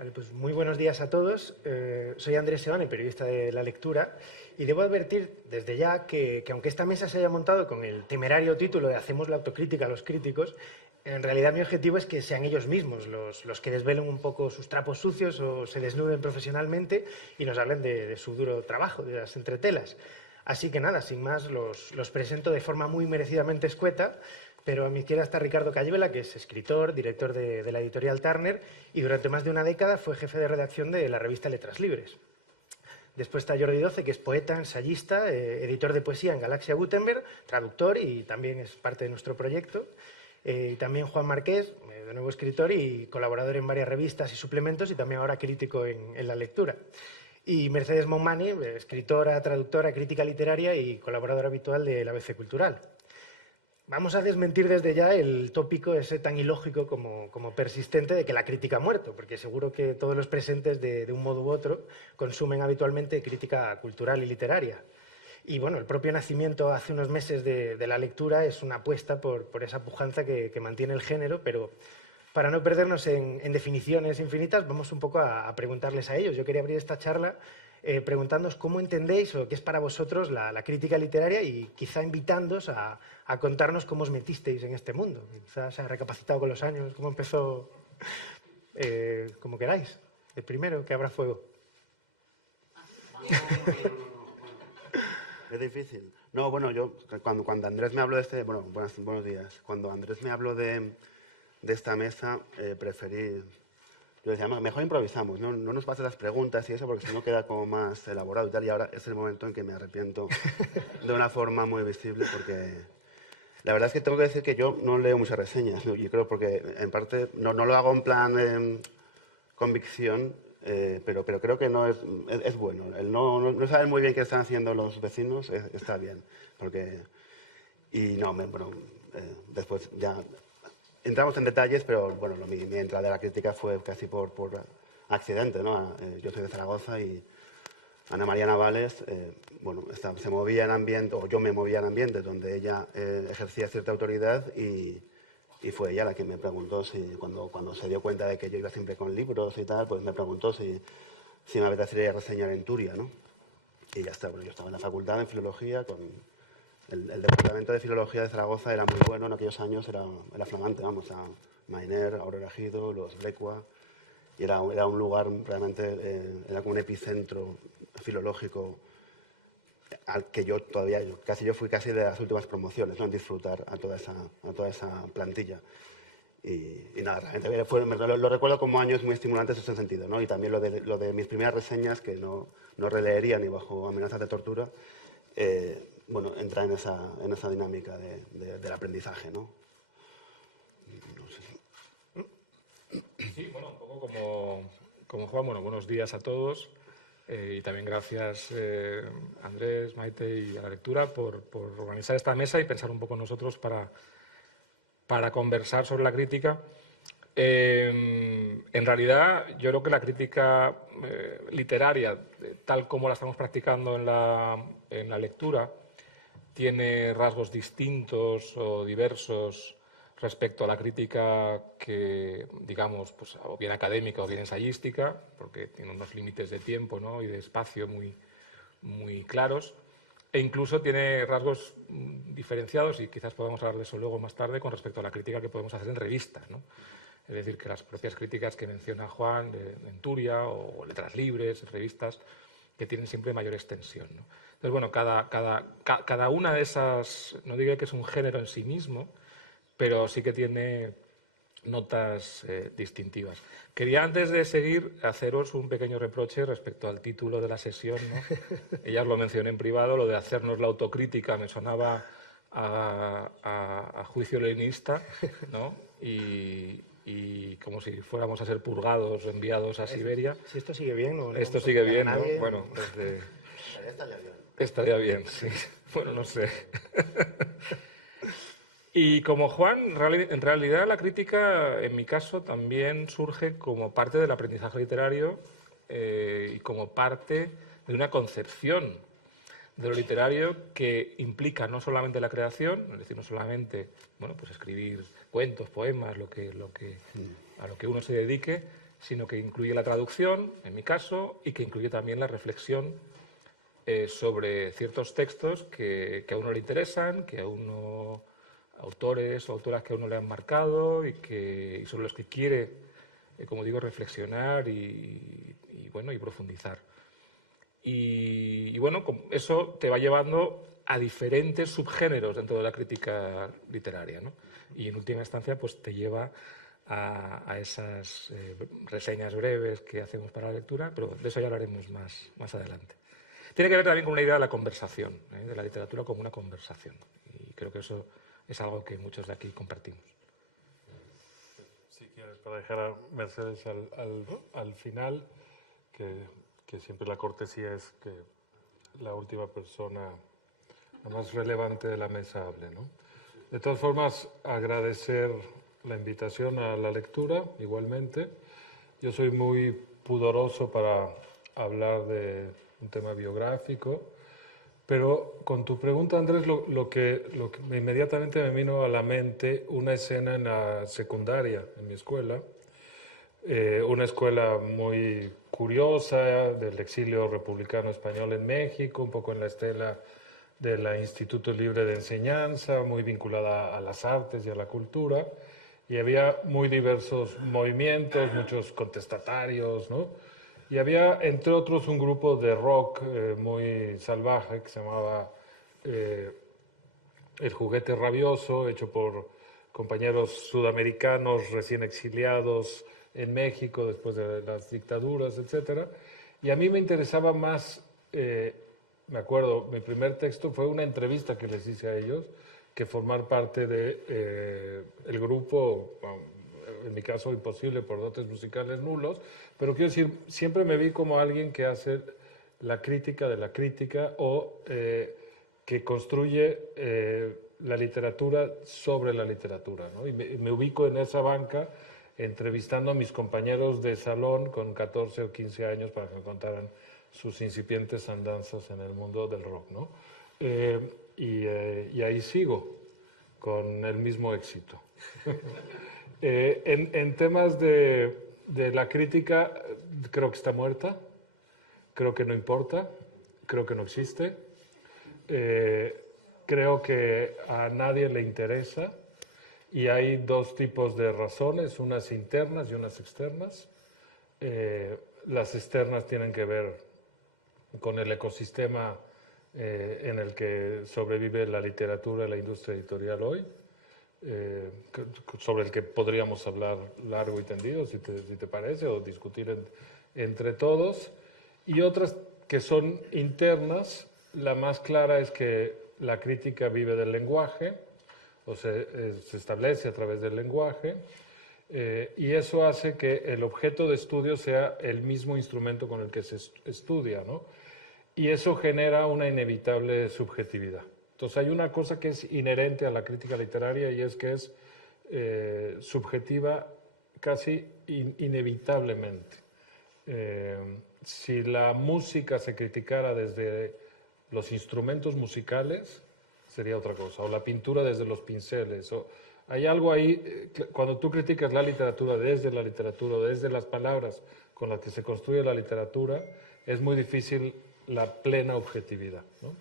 Vale, pues muy buenos días a todos. Soy Andrés Sebane, periodista de La Lectura, y debo advertir desde ya que aunque esta mesa se haya montado con el temerario título de Hacemos la autocrítica a los críticos, en realidad mi objetivo es que sean ellos mismos los que desvelen un poco sus trapos sucios o se desnuden profesionalmente y nos hablen de su duro trabajo, de las entretelas. Así que nada, sin más, los presento de forma muy merecidamente escueta. Pero a mi izquierda está Ricardo Cayuela, que es escritor, director de la editorial Turner y durante más de una década fue jefe de redacción de la revista Letras Libres. Después está Jordi Doce, que es poeta, ensayista, editor de poesía en Galaxia Gutenberg, traductor y también es parte de nuestro proyecto. Y también Juan Marqués, de nuevo escritor y colaborador en varias revistas y suplementos y también ahora crítico en La Lectura. Y Mercedes Monmani, escritora, traductora, crítica literaria y colaboradora habitual de la ABC Cultural. Vamos a desmentir desde ya el tópico ese tan ilógico como persistente de que la crítica ha muerto, porque seguro que todos los presentes, de un modo u otro, consumen habitualmente crítica cultural y literaria. Y bueno, el propio nacimiento hace unos meses de La Lectura es una apuesta por esa pujanza que mantiene el género, pero para no perdernos en definiciones infinitas, vamos un poco a preguntarles a ellos. Yo quería abrir esta charla preguntándoos cómo entendéis o qué es para vosotros la crítica literaria y quizá invitándoos a contarnos cómo os metisteis en este mundo. Quizás se ha recapacitado con los años, cómo empezó, como queráis. El primero, que abra fuego. Es difícil. No, bueno, yo cuando Andrés me habló de este... Bueno, buenos días. Cuando Andrés me habló de esta mesa, preferí... Yo decía, mejor improvisamos, no nos pases las preguntas y eso, porque si no queda como más elaborado y tal. Y ahora es el momento en que me arrepiento de una forma muy visible, porque la verdad es que tengo que decir que yo no leo muchas reseñas, ¿no? Yo creo porque, en parte, no lo hago en plan convicción, pero creo que no es bueno. El no saber muy bien qué están haciendo los vecinos está bien. Y no, bueno, después ya... Entramos en detalles, pero bueno, mi entrada a la crítica fue casi por accidente, ¿no? Yo soy de Zaragoza y Ana María Navales, bueno, se movía en ambiente, o yo me movía en ambientes donde ella ejercía cierta autoridad y fue ella la que me preguntó cuando se dio cuenta de que yo iba siempre con libros y tal, pues me preguntó si me apetecería reseñar en Turia, ¿no? Y ya está, bueno, yo estaba en la facultad en filología con... El departamento de filología de Zaragoza era muy bueno en aquellos años, era flamante, vamos, a Mainer, Aurora Gido, los Blecua, y era un lugar realmente, era como un epicentro filológico al que yo fui casi de las últimas promociones, ¿no? En disfrutar a toda esa plantilla. Y nada, realmente lo recuerdo como años muy estimulantes en ese sentido, ¿no? Y también lo de mis primeras reseñas, que no releería ni bajo amenazas de tortura, bueno, entra en esa dinámica del aprendizaje, ¿no? No sé. Sí, bueno, un poco como Juan, bueno, buenos días a todos y también gracias Andrés, Maite y a La Lectura por organizar esta mesa y pensar un poco nosotros para conversar sobre la crítica. En realidad, yo creo que la crítica literaria, tal como la estamos practicando en la lectura, tiene rasgos distintos o diversos respecto a la crítica que, digamos, pues, o bien académica o bien ensayística, porque tiene unos límites de tiempo, ¿no? Y de espacio muy claros, e incluso tiene rasgos diferenciados, y quizás podamos hablar de eso luego más tarde, con respecto a la crítica que podemos hacer en revistas, ¿no? Es decir, que las propias críticas que menciona Juan en Turia o Letras Libres, revistas, que tienen siempre mayor extensión, ¿no? Entonces, bueno, cada una de esas, no diría que es un género en sí mismo, pero sí que tiene notas distintivas. Quería, antes de seguir, haceros un pequeño reproche respecto al título de la sesión, ¿no? Ella os lo mencioné en privado, lo de hacernos la autocrítica me sonaba a juicio leninista, ¿no? Y como si fuéramos a ser purgados, enviados a Siberia. Si esto sigue bien, ¿no? Esto sigue bien, ¿no? Bueno, Estaría bien. Estaría bien, sí. Bueno, no sé. Y como Juan, en realidad la crítica, en mi caso, también surge como parte del aprendizaje literario y como parte de una concepción de lo literario que implica no solamente la creación, es decir, no solamente, bueno, pues escribir cuentos, poemas, a lo que uno se dedique, sino que incluye la traducción, en mi caso, y que incluye también la reflexión sobre ciertos textos que a uno le interesan, que a uno, autores o autoras que a uno le han marcado y sobre los que quiere, como digo, reflexionar y profundizar. Y bueno, eso te va llevando a diferentes subgéneros dentro de la crítica literaria, ¿no? Y en última instancia pues te lleva a esas reseñas breves que hacemos para la lectura, pero de eso ya hablaremos más adelante. Tiene que ver también con una idea de la conversación, de la literatura como una conversación. Y creo que eso es algo que muchos de aquí compartimos. Si quieres, para dejar a Mercedes al final, que siempre la cortesía es que la última persona, la más relevante de la mesa, hable, ¿no? De todas formas, agradecer la invitación a la lectura, igualmente. Yo soy muy pudoroso para hablar de un tema biográfico, pero con tu pregunta, Andrés, lo que inmediatamente me vino a la mente una escena en la secundaria, en mi escuela, una escuela muy curiosa del exilio republicano español en México, un poco en la estela del Instituto Libre de Enseñanza, muy vinculada a las artes y a la cultura, y había muy diversos movimientos, muchos contestatarios, ¿no? Y había, entre otros, un grupo de rock muy salvaje que se llamaba El Juguete Rabioso, hecho por compañeros sudamericanos recién exiliados en México después de las dictaduras, etc. Y a mí me interesaba más, me acuerdo, mi primer texto fue una entrevista que les hice a ellos, que formar parte de el grupo, en mi caso imposible por dotes musicales nulos, pero quiero decir, siempre me vi como alguien que hace la crítica de la crítica o que construye la literatura sobre la literatura, ¿no? Y me ubico en esa banca entrevistando a mis compañeros de salón con 14 o 15 años para que me contaran sus incipientes andanzas en el mundo del rock, ¿no? Y ahí sigo, con el mismo éxito. En temas de la crítica, creo que está muerta, creo que no importa, creo que no existe, creo que a nadie le interesa y hay dos tipos de razones, unas internas y unas externas. Las externas tienen que ver con el ecosistema en el que sobrevive la literatura y la industria editorial hoy, sobre el que podríamos hablar largo y tendido, si te parece, o discutir entre todos, y otras que son internas. La más clara es que la crítica vive del lenguaje, o se establece a través del lenguaje, y eso hace que el objeto de estudio sea el mismo instrumento con el que se estudia, ¿no? Y eso genera una inevitable subjetividad. Entonces hay una cosa que es inherente a la crítica literaria y es que es subjetiva casi inevitablemente. Si la música se criticara desde los instrumentos musicales, sería otra cosa, o la pintura desde los pinceles. Hay algo ahí, cuando tú criticas la literatura, o desde las palabras con las que se construye la literatura, es muy difícil la plena objetividad, ¿no?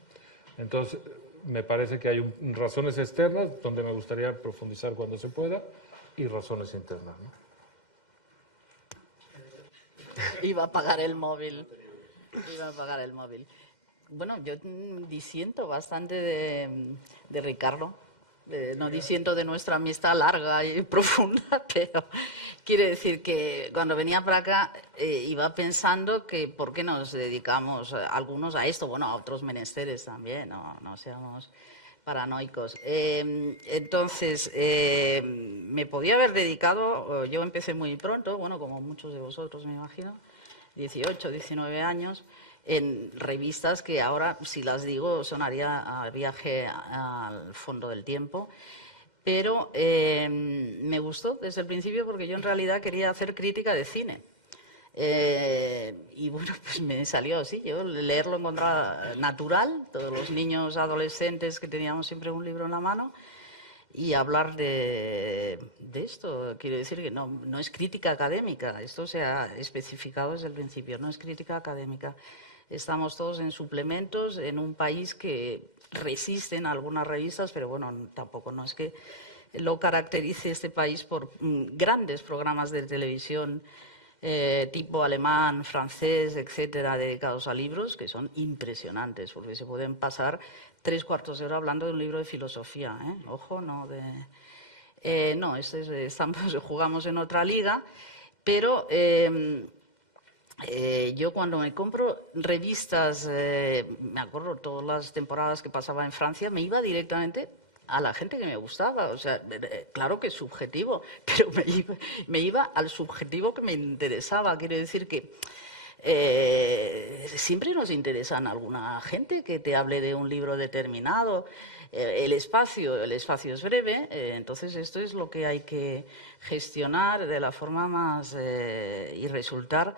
Entonces, me parece que hay razones externas, donde me gustaría profundizar cuando se pueda, y razones internas, ¿no? Iba a apagar el móvil. Bueno, yo disiento bastante de Ricardo. No disiento de nuestra amistad larga y profunda, pero quiere decir que cuando venía para acá iba pensando que por qué nos dedicamos algunos a esto, bueno, a otros menesteres también, no seamos paranoicos. Entonces, me podía haber dedicado, yo empecé muy pronto, bueno, como muchos de vosotros me imagino, 18, 19 años, en revistas que ahora, si las digo, sonaría a viaje al fondo del tiempo. Pero me gustó desde el principio porque yo en realidad quería hacer crítica de cine. Y bueno, pues me salió así. Yo leerlo encontraba natural. Todos los niños adolescentes que teníamos siempre un libro en la mano. y hablar de esto. Quiero decir que no es crítica académica, esto se ha especificado desde el principio, no es crítica académica. Estamos todos en suplementos, en un país que resisten algunas revistas, pero bueno, tampoco no es que lo caracterice este país por grandes programas de televisión tipo alemán, francés, etcétera, dedicados a libros, que son impresionantes, porque se pueden pasar 3/4 de hora hablando de un libro de filosofía, ¿eh? Ojo, no de... no, jugamos en otra liga, pero yo cuando me compro revistas, me acuerdo todas las temporadas que pasaba en Francia, me iba directamente a la gente que me gustaba. O sea, claro que es subjetivo, pero me iba al subjetivo que me interesaba. Quiero decir que siempre nos interesa en alguna gente que te hable de un libro determinado. El espacio es breve, entonces esto es lo que hay que gestionar de la forma más y resultar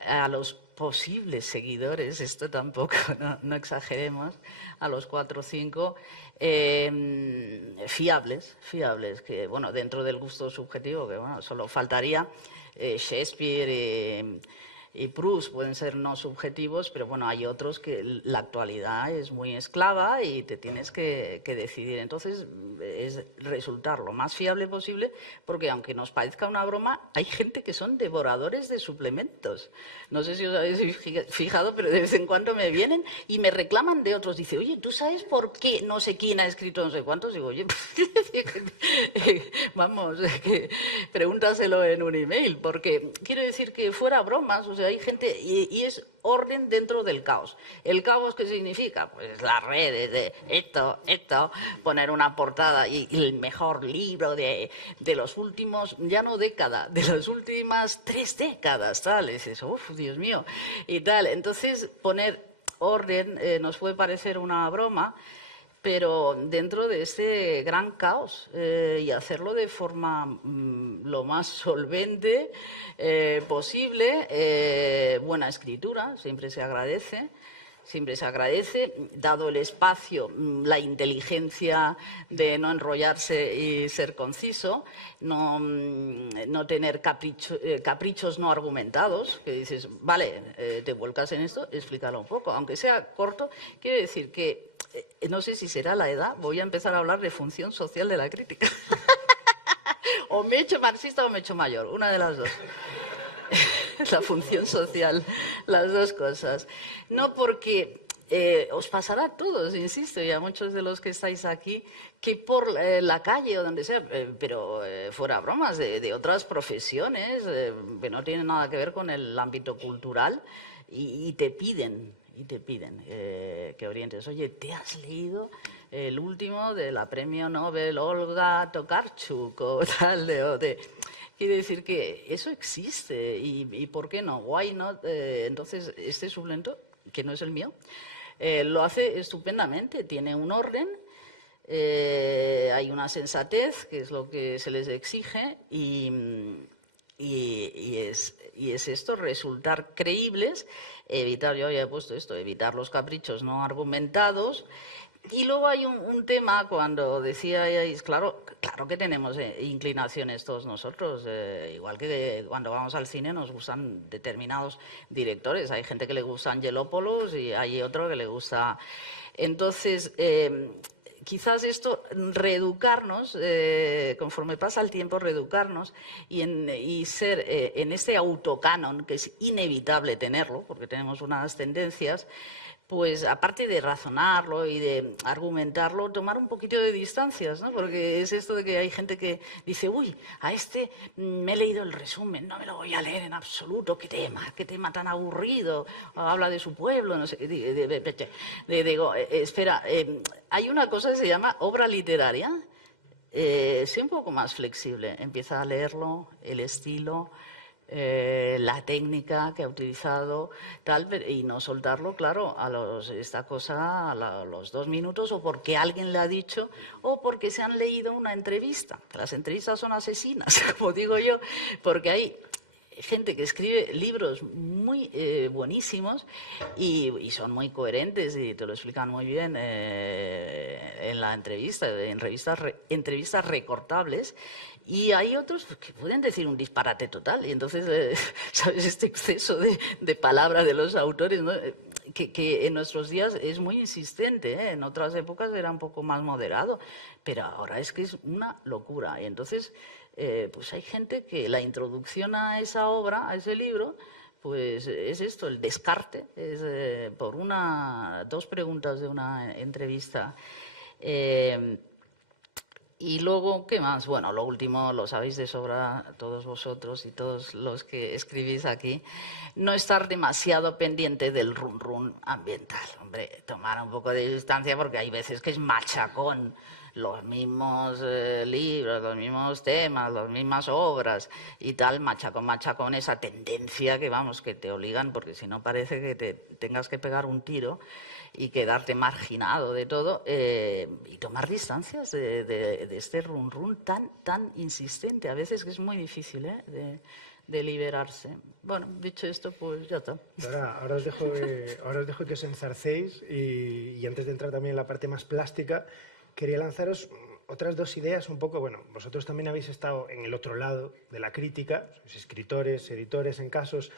a los posibles seguidores, esto tampoco, no exageremos, a los 4 o 5, fiables, que bueno, dentro del gusto subjetivo, que bueno, solo faltaría Shakespeare y Proust pueden ser no subjetivos, pero bueno, hay otros que la actualidad es muy esclava y te tienes que decidir. Entonces, es resultar lo más fiable posible, porque aunque nos parezca una broma, hay gente que son devoradores de suplementos. No sé si os habéis fijado, pero de vez en cuando me vienen y me reclaman de otros. Dice, oye, ¿tú sabes por qué no sé quién ha escrito no sé cuántos? Digo, oye, vamos, pregúntaselo en un email, porque quiero decir que fuera bromas, o sea, hay gente y es orden dentro del caos. ¿El caos qué significa? Pues las redes de esto, poner una portada y el mejor libro de los últimos, ya no décadas, de las últimas 3 décadas, tal. Es eso, uf, Dios mío, y tal. Entonces, poner orden nos puede parecer una broma, pero dentro de este gran caos y hacerlo de forma lo más solvente posible, buena escritura, siempre se agradece, dado el espacio, la inteligencia de no enrollarse y ser conciso, no tener caprichos no argumentados, que dices, vale, te vuelcas en esto, explícalo un poco, aunque sea corto. Quiere decir que no sé si será la edad, voy a empezar a hablar de función social de la crítica. O me he hecho marxista o me he hecho mayor, una de las dos. La función social, las dos cosas. No porque os pasará a todos, insisto, y a muchos de los que estáis aquí, que por la calle o donde sea, pero fuera bromas, de otras profesiones que no tienen nada que ver con el ámbito cultural, y te piden que orientes. Oye, ¿te has leído el último de la premio Nobel Olga Tokarczuk o tal? Quiere decir que eso existe y ¿por qué no? Why not? Entonces, este suplemento, que no es el mío, lo hace estupendamente, tiene un orden, hay una sensatez, que es lo que se les exige, y es esto, resultar creíbles, evitar, yo había puesto esto, evitar los caprichos no argumentados. Y luego hay un tema, cuando decíais, claro que tenemos inclinaciones todos nosotros, igual que cuando vamos al cine nos gustan determinados directores, hay gente que le gusta Angelopoulos y hay otro que le gusta. Entonces, quizás esto, reeducarnos, conforme pasa el tiempo, reeducarnos y ser en este autocanon, que es inevitable tenerlo, porque tenemos unas tendencias, pues aparte de razonarlo y de argumentarlo, tomar un poquito de distancias, ¿no? Porque es esto de que hay gente que dice, uy, a este me he leído el resumen, no me lo voy a leer en absoluto, qué tema tan aburrido, habla de su pueblo, no sé. Digo, espera, hay una cosa que se llama obra literaria, sé un poco más flexible, empieza a leerlo, el estilo, la técnica que ha utilizado, tal, y no soltarlo, claro, a los 2 minutos, o porque alguien le ha dicho, o porque se han leído una entrevista. Las entrevistas son asesinas, como digo yo, porque hay gente que escribe libros muy buenísimos y son muy coherentes y te lo explican muy bien en la entrevista, en entrevistas recortables. Y hay otros que pueden decir un disparate total. Y entonces, ¿sabes? Este exceso de palabras de los autores, ¿no? que en nuestros días es muy insistente, ¿eh? En otras épocas era un poco más moderado, pero ahora es que es una locura. Y entonces, pues hay gente que la introducción a esa obra, a ese libro, pues es esto, el descarte, es por dos preguntas de una entrevista. Y luego, ¿qué más? Bueno, lo último lo sabéis de sobra todos vosotros y todos los que escribís aquí. No estar demasiado pendiente del run run ambiental. Hombre, tomar un poco de distancia porque hay veces que es machacón. Los mismos libros, los mismos temas, las mismas obras y tal, machacón, esa tendencia que vamos, que te obligan, porque si no parece que te tengas que pegar un tiro y quedarte marginado de todo y tomar distancias de este run run tan insistente, a veces que es muy difícil de liberarse. Bueno, dicho esto, pues ya está. Ahora os dejo que os enzarcéis y antes de entrar también en la parte más plástica, quería lanzaros otras dos ideas un poco. Bueno, vosotros también habéis estado en el otro lado de la crítica, sois escritores, editores en casos.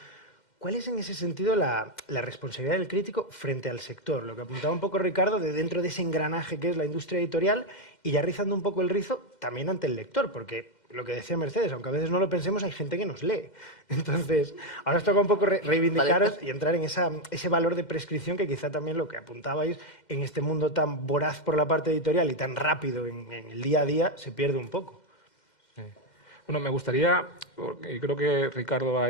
¿Cuál es en ese sentido la responsabilidad del crítico frente al sector? Lo que apuntaba un poco Ricardo, de dentro de ese engranaje que es la industria editorial y ya rizando un poco el rizo también ante el lector, porque lo que decía Mercedes, aunque a veces no lo pensemos, hay gente que nos lee. Entonces, ahora os toca un poco reivindicaros y entrar en ese valor de prescripción que quizá también lo que apuntabais en este mundo tan voraz por la parte editorial y tan rápido en el día a día se pierde un poco. Bueno, me gustaría, y creo que Ricardo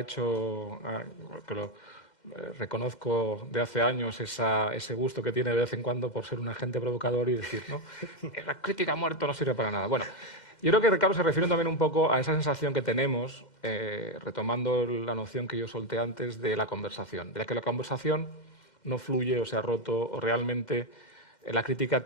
reconozco de hace años ese gusto que tiene de vez en cuando por ser un agente provocador y decir, ¿no? La crítica a muerto no sirve para nada. Bueno, yo creo que Ricardo se refiere también un poco a esa sensación que tenemos, retomando la noción que yo solté antes de la conversación, de la que la conversación no fluye o se ha roto o realmente la crítica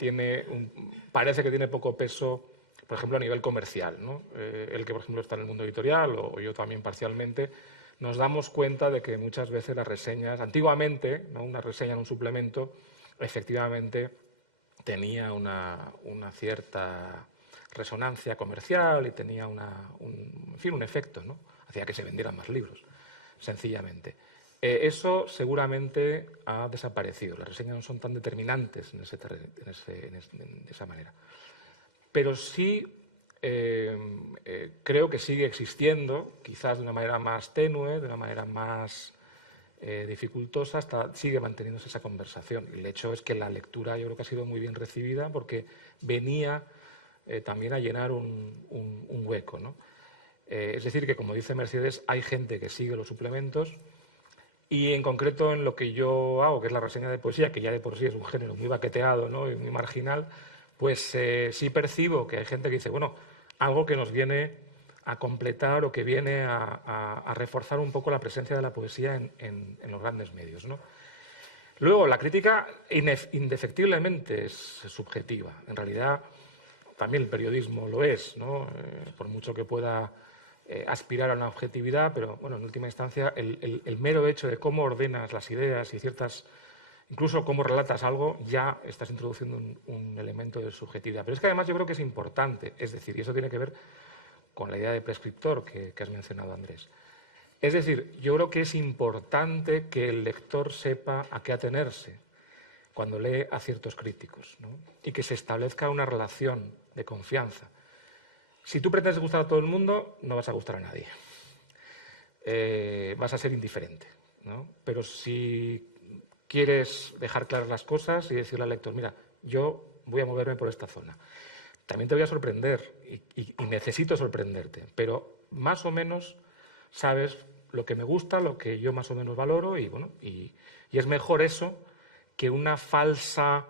parece que tiene poco peso, por ejemplo, a nivel comercial, ¿no? El que, por ejemplo, está en el mundo editorial, o yo también parcialmente, nos damos cuenta de que muchas veces las reseñas, antiguamente, ¿no? Una reseña en un suplemento, efectivamente tenía una cierta resonancia comercial y tenía en fin, un efecto, ¿no? Hacía que se vendieran más libros, sencillamente. Eso seguramente ha desaparecido. Las reseñas no son tan determinantes de esa manera. Pero sí creo que sigue existiendo, quizás de una manera más tenue, de una manera más dificultosa, sigue manteniéndose esa conversación. Y el hecho es que la lectura yo creo que ha sido muy bien recibida porque venía también a llenar un hueco, ¿no? Es decir, que como dice Mercedes, hay gente que sigue los suplementos y en concreto en lo que yo hago, que es la reseña de poesía, que ya de por sí es un género muy baqueteado, ¿no? Y muy marginal, pues sí percibo que hay gente que dice, bueno, algo que nos viene a completar o que viene a reforzar un poco la presencia de la poesía en los grandes medios, ¿no? Luego, la crítica indefectiblemente es subjetiva. En realidad, también el periodismo lo es, ¿no? Por mucho que pueda aspirar a una objetividad, pero bueno, en última instancia, el mero hecho de cómo ordenas las ideas y incluso cómo relatas algo, ya estás introduciendo un elemento de subjetividad. Pero es que además yo creo que es importante, es decir, y eso tiene que ver con la idea de prescriptor que has mencionado, Andrés. Es decir, yo creo que es importante que el lector sepa a qué atenerse cuando lee a ciertos críticos, ¿no? Y que se establezca una relación de confianza. Si tú pretendes gustar a todo el mundo, no vas a gustar a nadie. Vas a ser indiferente, ¿no? Pero si quieres dejar claras las cosas y decirle al lector, mira, yo voy a moverme por esta zona. También te voy a sorprender y necesito sorprenderte, pero más o menos sabes lo que me gusta, lo que yo más o menos valoro y es mejor eso que una falsa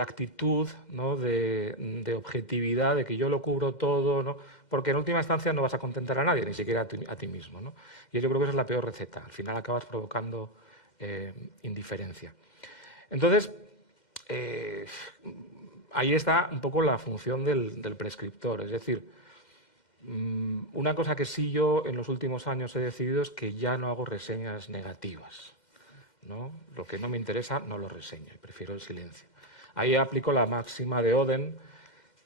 actitud, ¿no? de objetividad, de que yo lo cubro todo, ¿no? Porque en última instancia no vas a contentar a nadie, ni siquiera a ti mismo, ¿no? Y yo creo que esa es la peor receta. Al final acabas provocando indiferencia. Entonces, ahí está un poco la función del prescriptor, es decir, Una cosa que sí yo en los últimos años he decidido es que ya no hago reseñas negativas, ¿no? Lo que no me interesa no lo reseño y prefiero el silencio. Ahí aplico la máxima de Oden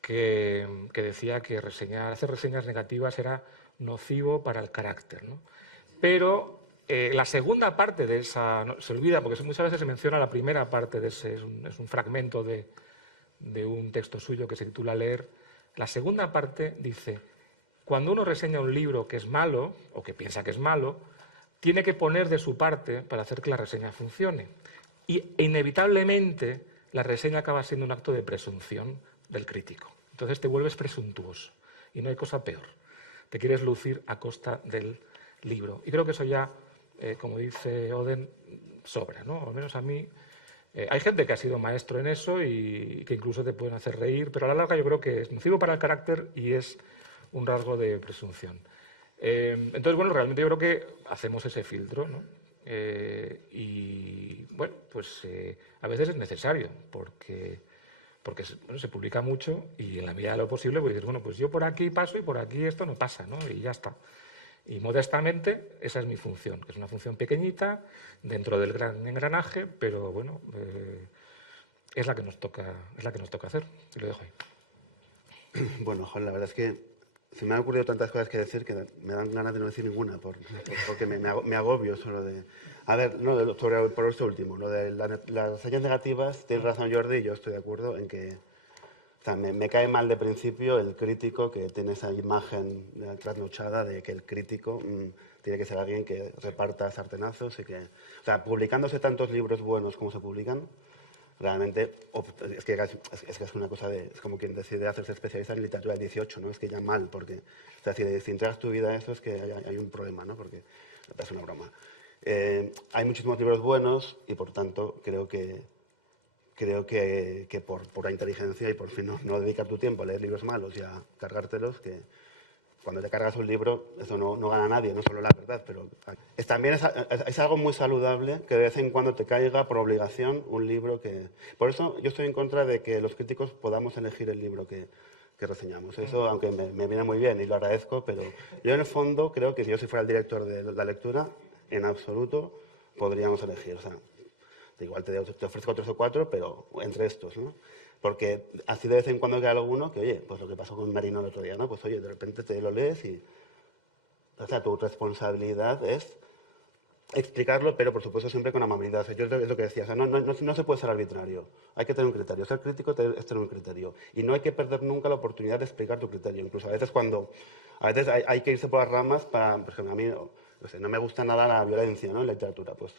que decía que hacer reseñas negativas era nocivo para el carácter, ¿no? Pero la segunda parte de esa, no, se olvida, porque muchas veces se menciona la primera parte de ese, es un fragmento de un texto suyo que se titula Leer. La segunda parte dice: cuando uno reseña un libro que es malo, o que piensa que es malo, tiene que poner de su parte para hacer que la reseña funcione. Y inevitablemente la reseña acaba siendo un acto de presunción del crítico. Entonces te vuelves presuntuoso y no hay cosa peor. Te quieres lucir a costa del libro. Y creo que eso ya, como dice Oden, sobra, ¿no? Al menos a mí. Hay gente que ha sido maestro en eso y que incluso te pueden hacer reír, pero a la larga yo creo que es nocivo para el carácter y es un rasgo de presunción. Entonces, bueno, realmente yo creo que hacemos ese filtro, ¿no? Y, bueno, pues a veces es necesario porque bueno, se publica mucho y en la medida de lo posible pues dices, bueno, pues yo por aquí paso y por aquí esto no pasa, ¿no? Y ya está. Y modestamente esa es mi función, que es una función pequeñita dentro del gran engranaje, pero bueno, es la que nos toca hacer. Y lo dejo ahí. Bueno, Juan, la verdad es que se me han ocurrido tantas cosas que decir que me dan ganas de no decir ninguna, porque me agobio solo de... A ver, no, por esto último, lo de las reseñas negativas, tienes razón Jordi, yo estoy de acuerdo en que... O sea, me cae mal de principio el crítico que tiene esa imagen trasnochada de que el crítico tiene que ser alguien que reparta sartenazos y que... O sea, publicándose tantos libros buenos como se publican, realmente es que es una cosa de... Es como quien decide hacerse especialista en literatura del 18, ¿no? Es que ya mal, porque... O sea, si entregas tu vida a eso es que hay un problema, ¿no? Porque es una broma. Hay muchísimos libros buenos y, por tanto, creo que por pura inteligencia y por fin no dedicar tu tiempo a leer libros malos y a cargártelos, que cuando te cargas un libro, eso no gana nadie, no solo la verdad, pero también es algo muy saludable que de vez en cuando te caiga por obligación un libro que... Por eso yo estoy en contra de que los críticos podamos elegir el libro que reseñamos. Eso, aunque me viene muy bien y lo agradezco, pero yo en el fondo creo que si yo fuera el director de la lectura, en absoluto podríamos elegir. O sea, igual te ofrezco 3 o 4, pero entre estos, ¿no? Porque así de vez en cuando queda alguno que, oye, pues lo que pasó con Marino el otro día, ¿no? Pues oye, de repente te lo lees y... O sea, tu responsabilidad es explicarlo, pero por supuesto siempre con amabilidad. O sea, yo es lo que decía, o sea, no se puede ser arbitrario. Hay que tener un criterio. Ser crítico es tener un criterio. Y no hay que perder nunca la oportunidad de explicar tu criterio. Incluso a veces hay que irse por las ramas para... Por ejemplo, a mí no me gusta nada la violencia, ¿no? En la literatura, pues...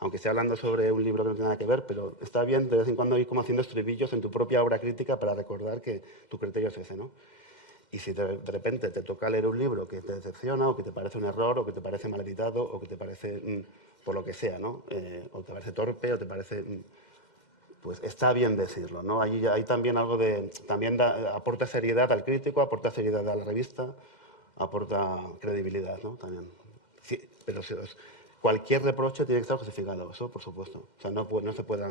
Aunque esté hablando sobre un libro que no tiene nada que ver, pero está bien de vez en cuando ir como haciendo estribillos en tu propia obra crítica para recordar que tu criterio es ese, ¿no? Y si de repente te toca leer un libro que te decepciona, o que te parece un error, o que te parece mal editado, o que te parece, por lo que sea, ¿no? O te parece torpe, o te parece... pues está bien decirlo, ¿no? Hay también algo de... También aporta seriedad al crítico, aporta seriedad a la revista, aporta credibilidad, ¿no? También. Sí, pero cualquier reproche tiene que estar justificado, eso por supuesto. O sea, no se puede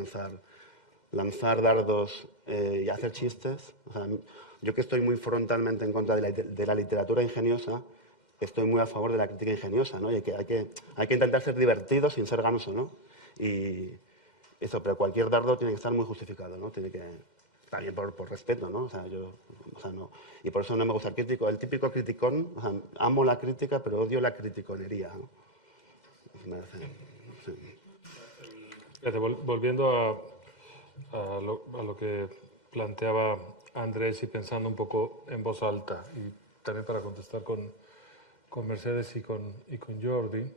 lanzar dardos y hacer chistes. O sea, yo que estoy muy frontalmente en contra de la literatura ingeniosa, estoy muy a favor de la crítica ingeniosa, ¿no? Y hay que intentar ser divertido sin ser ganso, ¿no? Y eso, pero cualquier dardo tiene que estar muy justificado, ¿no? Tiene que... También por respeto, ¿no? O sea, no. Y por eso no me gusta el crítico. El típico criticón, o sea, amo la crítica, pero odio la criticonería, ¿no? Sí. Volviendo a lo que planteaba Andrés y pensando un poco en voz alta y también para contestar con Mercedes y con Jordi,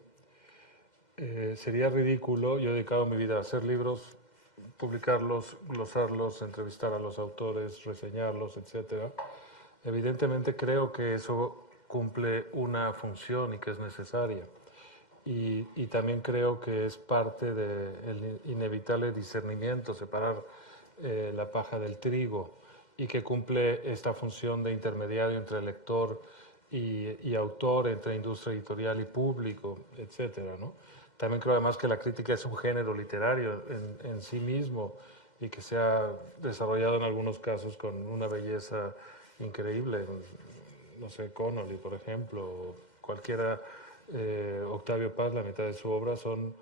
sería ridículo, yo he dedicado mi vida a hacer libros, publicarlos, glosarlos, entrevistar a los autores, reseñarlos, etc. Evidentemente creo que eso cumple una función y que es necesaria. Y también creo que es parte del inevitable discernimiento, separar la paja del trigo, y que cumple esta función de intermediario entre lector y autor, entre industria editorial y público, etcétera, ¿no? También creo además que la crítica es un género literario en sí mismo y que se ha desarrollado en algunos casos con una belleza increíble. no sé, Connolly, por ejemplo, o cualquiera, Octavio Paz, la mitad de su obra son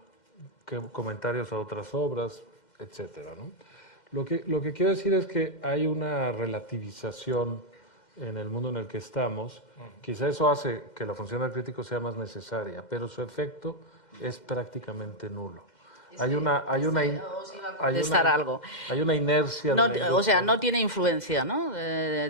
comentarios a otras obras, etcétera, ¿no? Lo que quiero decir es que hay una relativización en el mundo en el que estamos. Quizá eso hace que la función del crítico sea más necesaria, pero su efecto es prácticamente nulo. Hay una inercia. O sea, no tiene influencia, ¿no?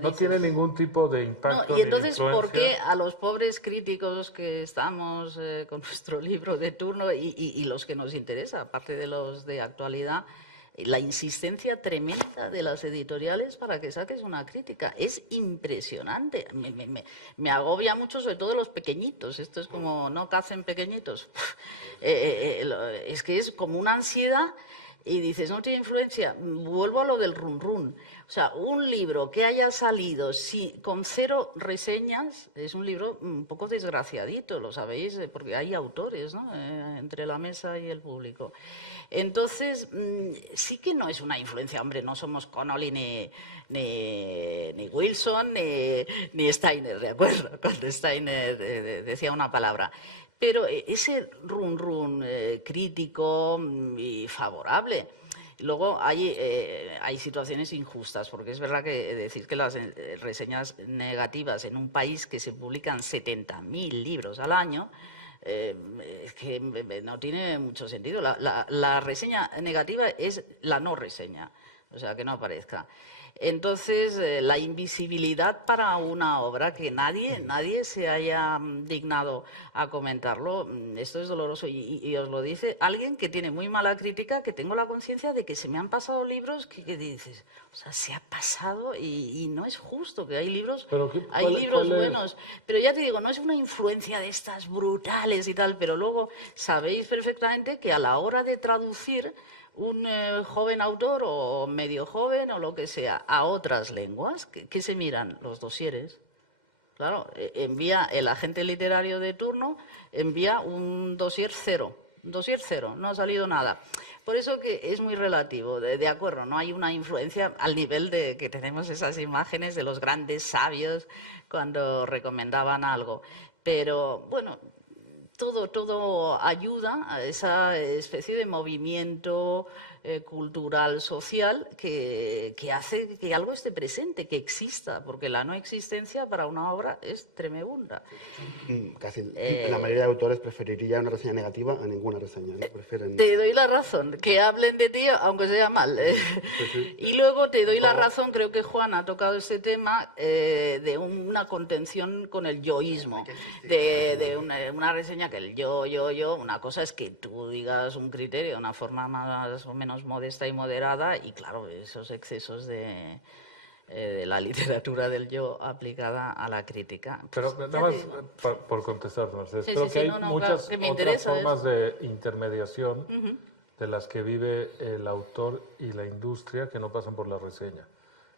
No tiene ningún tipo de impacto. No, y entonces, ni ¿por qué influencia. a los pobres críticos que estamos con nuestro libro de turno y los que nos interesa, aparte de los de actualidad, la insistencia tremenda de las editoriales para que saques una crítica? Es impresionante. Me agobia mucho, sobre todo los pequeñitos. Esto es como, no cacen pequeñitos. Es que es como una ansiedad. Y dices, no tiene influencia. Vuelvo a lo del run run. O sea, un libro que haya salido con 0 reseñas es un libro un poco desgraciadito, lo sabéis, porque hay autores, ¿no? Entre la mesa y el público. Entonces, sí que no es una influencia. Hombre, no somos Connolly ni Wilson ni Steiner, ¿de acuerdo? Cuando Steiner decía una palabra. Pero ese run crítico y favorable. Luego hay situaciones injustas, porque es verdad que decir que las reseñas negativas en un país que se publican 70.000 libros al año, es que no tiene mucho sentido. La reseña negativa es la no reseña, o sea, que no aparezca. Entonces, la invisibilidad para una obra que nadie se haya dignado a comentarlo, esto es doloroso. Y os lo dice alguien que tiene muy mala crítica, que tengo la conciencia de que se me han pasado libros que dices, o sea, se ha pasado y no es justo, que hay libros, hay libros buenos. Pero ya te digo, no es una influencia de estas brutales y tal, pero luego sabéis perfectamente que a la hora de traducir un joven autor o medio joven o lo que sea a otras lenguas, ¿qué se miran? Los dosieres. Claro, envía el agente literario de turno, envía un dossier cero, no ha salido nada. Por eso que es muy relativo, de acuerdo, no hay una influencia al nivel de que tenemos esas imágenes de los grandes sabios cuando recomendaban algo. Pero bueno, todo ayuda a esa especie de movimiento cultural, social, que hace que algo esté presente, que exista, porque la no existencia para una obra es tremenda. Casi la mayoría de autores preferiría una reseña negativa a ninguna reseña, ¿no? Prefieren... Te doy la razón, que hablen de ti aunque sea mal. Y luego te doy la razón, creo que Juan ha tocado este tema de una contención con el yoísmo, de una reseña que el yo, una cosa es que tú digas un criterio de una forma más o menos modesta y moderada, y claro, esos excesos de la literatura del yo aplicada a la crítica. Pero nada más por contestar, Mercedes, creo que hay muchas otras formas de intermediación de las que vive el autor y la industria que no pasan por la reseña.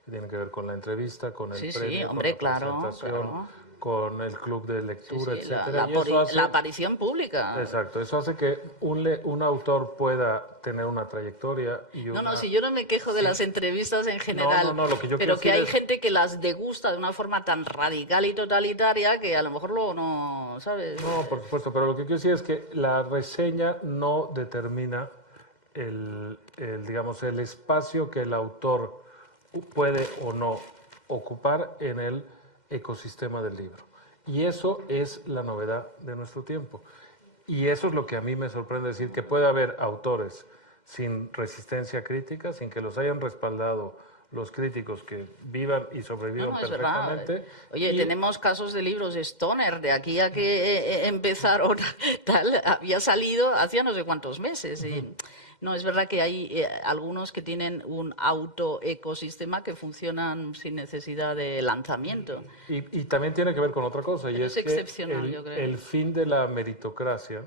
Que tienen que ver con la entrevista, con el premio, con la presentación, con el club de lectura, etcétera. La aparición pública. Exacto, eso hace que un autor pueda tener una trayectoria y una... No, si yo no me quejo de las entrevistas en general, lo que yo pero que hay es... gente que las degusta de una forma tan radical y totalitaria que a lo mejor luego no, ¿sabes? No, por supuesto, pero lo que quiero decir es que la reseña no determina digamos, el espacio que el autor puede o no ocupar en el ecosistema del libro. Y eso es la novedad de nuestro tiempo. Y eso es lo que a mí me sorprende, decir que puede haber autores sin resistencia crítica, sin que los hayan respaldado los críticos que vivan y sobrevivan perfectamente. Oye, tenemos casos de libros Stoner, de aquí a que empezaron, tal, había salido hacía no sé cuántos meses. Y no, es verdad que hay algunos que tienen un autoecosistema que funcionan sin necesidad de lanzamiento. Y también tiene que ver con otra cosa, y es excepcional, yo creo. El fin de la meritocracia,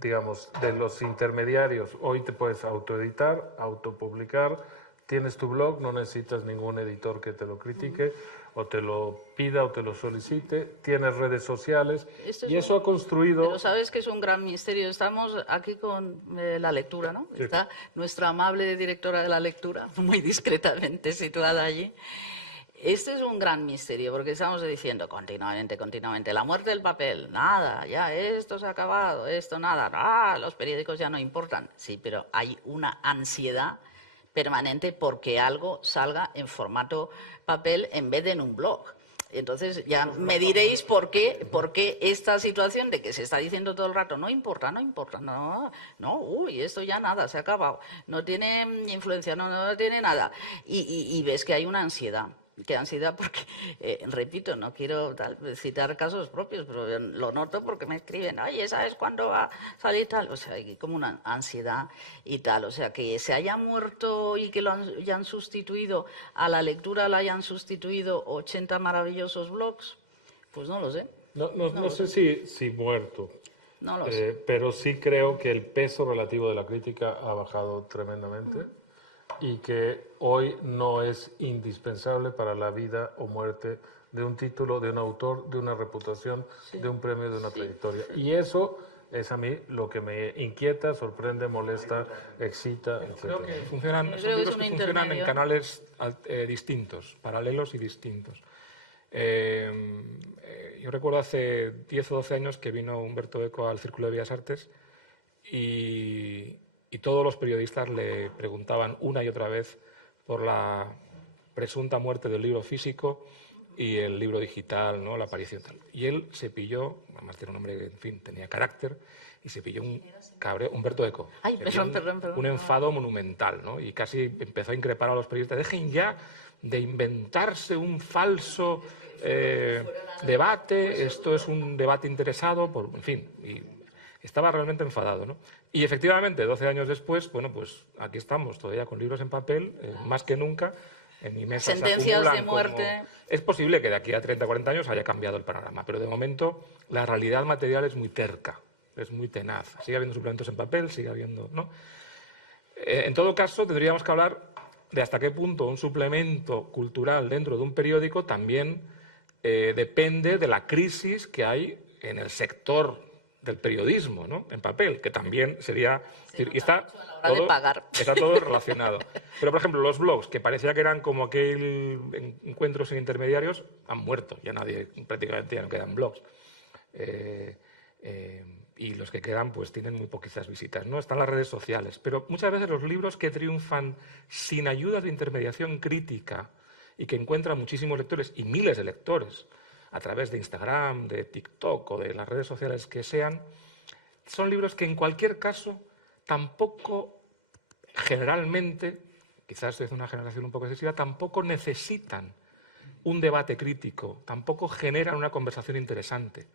digamos, de los intermediarios. Hoy te puedes autoeditar, autopublicar, tienes tu blog, no necesitas ningún editor que te lo critique, o te lo pida o te lo solicite, tienes redes sociales, y eso ha construido... Pero sabes que es un gran misterio. Estamos aquí con la lectura, ¿no? Sí. Está nuestra amable directora de la lectura, muy discretamente situada allí. este es un gran misterio, porque estamos diciendo continuamente, la muerte del papel, nada, ya esto se ha acabado, esto nada, los periódicos ya no importan. Sí, pero hay una ansiedad permanente porque algo salga en formato papel en vez de en un blog. Entonces ya me diréis por qué esta situación de que se está diciendo todo el rato no importa, esto ya nada, se ha acabado, no tiene influencia, no tiene nada. Y ves que hay una ansiedad. Qué ansiedad porque, repito, no quiero citar casos propios, pero lo noto porque me escriben, oye, ¿sabes cuándo va a salir tal? O sea, hay como una ansiedad y tal. O sea, que se haya muerto y que lo hayan sustituido, a la lectura la hayan sustituido 80 maravillosos blogs, pues no lo sé. No sé si muerto, No lo sé. pero sí creo que el peso relativo de la crítica ha bajado tremendamente. Y que hoy no es indispensable para la vida o muerte de un título, de un autor, de una reputación, de un premio, de una trayectoria. Y eso es a mí lo que me inquieta, sorprende, molesta, excita, etc. Creo que son libros que funcionan en canales distintos, paralelos y distintos. Yo recuerdo hace 10 o 12 años que vino Umberto Eco al Círculo de Bellas Artes y todos los periodistas le preguntaban una y otra vez por la presunta muerte del libro físico y el libro digital, ¿no? La aparición tal. Y él se pilló, además era un hombre que, en fin, tenía carácter, y se pilló un cabreo, Umberto Eco. Ay, perdón. Un enfado monumental, ¿no? Y casi empezó a increpar a los periodistas, dejen ya de inventarse un falso debate, esto es un debate interesado, en fin, y estaba realmente enfadado, ¿no? Y efectivamente, 12 años después, bueno, pues aquí estamos, todavía con libros en papel, más que nunca. En mi mesa sentencias se de muerte. Es posible que de aquí a 30 o 40 años haya cambiado el panorama, pero de momento la realidad material es muy terca, es muy tenaz. Sigue habiendo suplementos en papel, sigue habiendo, ¿no? En todo caso, tendríamos que hablar de hasta qué punto un suplemento cultural dentro de un periódico también depende de la crisis que hay en el sector del periodismo, ¿no? En papel, que también sería... y está todo relacionado. Pero, por ejemplo, los blogs, que parecía que eran como aquel encuentros sin intermediarios, han muerto. Ya prácticamente ya no quedan blogs. Y los que quedan, pues tienen muy poquitas visitas, ¿no? Están las redes sociales. Pero muchas veces los libros que triunfan sin ayuda de intermediación crítica y que encuentran muchísimos lectores y miles de lectores a través de Instagram, de TikTok o de las redes sociales que sean, son libros que en cualquier caso tampoco, generalmente, quizás estoy haciendo una generación un poco excesiva, tampoco necesitan un debate crítico, tampoco generan una conversación interesante.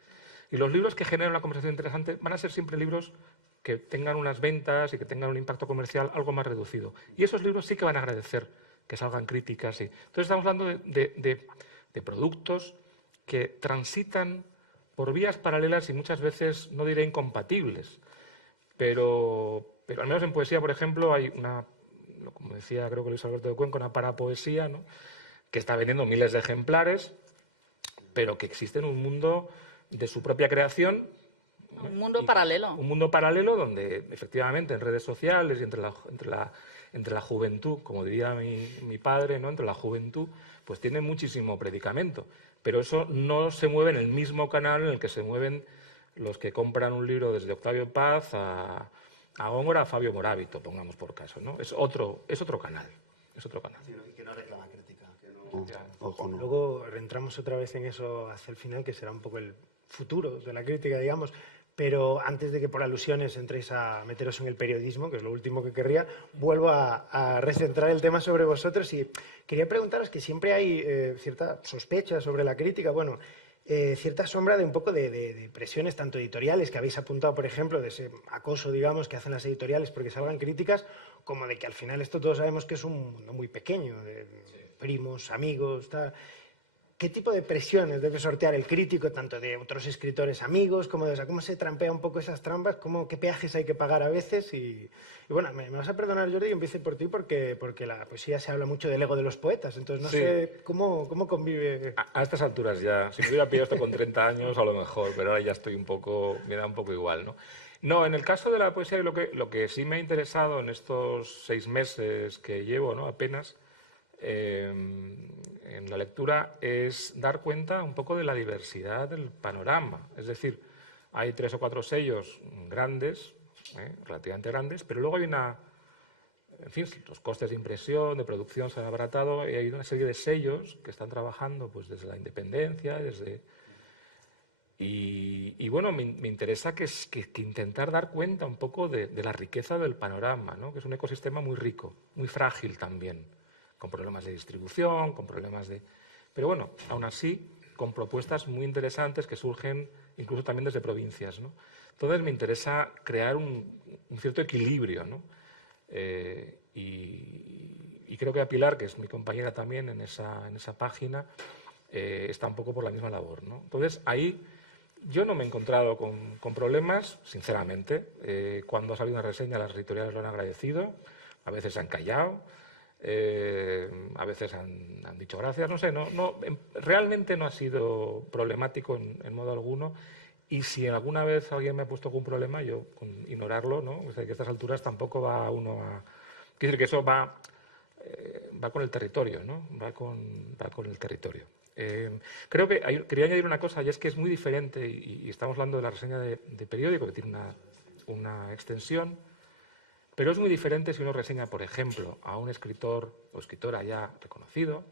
Y los libros que generan una conversación interesante van a ser siempre libros que tengan unas ventas y que tengan un impacto comercial algo más reducido. Y esos libros sí que van a agradecer que salgan críticas. Entonces estamos hablando de productos que transitan por vías paralelas y muchas veces, no diré incompatibles, pero al menos en poesía, por ejemplo, hay una, como decía creo que Luis Alberto de Cuenca, una parapoesía, ¿no? Que está vendiendo miles de ejemplares, pero que existe en un mundo de su propia creación. Un mundo paralelo. Un mundo paralelo donde, efectivamente, en redes sociales y entre la juventud, como diría mi padre, ¿no? Entre la juventud, pues tiene muchísimo predicamento. Pero eso no se mueve en el mismo canal en el que se mueven los que compran un libro desde Octavio Paz a Góngora, a Fabio Morábito, pongamos por caso, ¿no? Es otro canal. Es otro canal. Sí, que no reclama crítica. Que no, ojo, no. Luego entramos otra vez en eso hacia el final, que será un poco el futuro de la crítica, digamos. Pero antes de que por alusiones entréis a meteros en el periodismo, que es lo último que querría, vuelvo a recentrar el tema sobre vosotros y quería preguntaros que siempre hay cierta sospecha sobre la crítica, bueno, cierta sombra de un poco de presiones tanto editoriales que habéis apuntado, por ejemplo, de ese acoso, digamos, que hacen las editoriales porque salgan críticas, como de que al final esto todos sabemos que es un mundo muy pequeño, de primos, amigos, tal. ¿Qué tipo de presiones debe sortear el crítico, tanto de otros escritores amigos, como de, o sea, cómo se trampea un poco esas trampas, qué peajes hay que pagar a veces? Y bueno, me vas a perdonar, Jordi, y empiece por ti, porque la poesía se habla mucho del ego de los poetas, entonces no sé cómo convive. A estas alturas ya, si me hubiera pillado esto con 30 años, a lo mejor, pero ahora ya estoy me da un poco igual, ¿no? No, en el caso de la poesía, lo que sí me ha interesado en estos 6 meses que llevo, ¿no? Apenas, en la lectura es dar cuenta un poco de la diversidad del panorama. Es decir, hay 3 o 4 sellos grandes, relativamente grandes, pero luego hay en fin, los costes de impresión, de producción se han abaratado y hay una serie de sellos que están trabajando pues, desde la independencia, Y bueno, me interesa que intentar dar cuenta un poco de la riqueza del panorama, ¿no? Que es un ecosistema muy rico, muy frágil también, con problemas de distribución, con problemas de... Pero bueno, aún así, con propuestas muy interesantes que surgen incluso también desde provincias, ¿no? Entonces me interesa crear un cierto equilibrio, ¿no? Y creo que a Pilar, que es mi compañera también en esa página, está un poco por la misma labor, ¿no? Entonces ahí yo no me he encontrado con problemas, sinceramente. Cuando ha salido una reseña, las editoriales lo han agradecido, a veces se han callado, a veces han dicho gracias, no sé, realmente no ha sido problemático en modo alguno. Y si alguna vez alguien me ha puesto algún problema, yo con ignorarlo, ¿no? O sea, que a estas alturas tampoco va uno a... Quiero decir que eso va con el territorio, ¿no? Va con el territorio. Creo que quería añadir una cosa, y es que es muy diferente, y estamos hablando de la reseña de periódico, que tiene una extensión, pero es muy diferente si uno reseña, por ejemplo, a un escritor o escritora ya reconocido,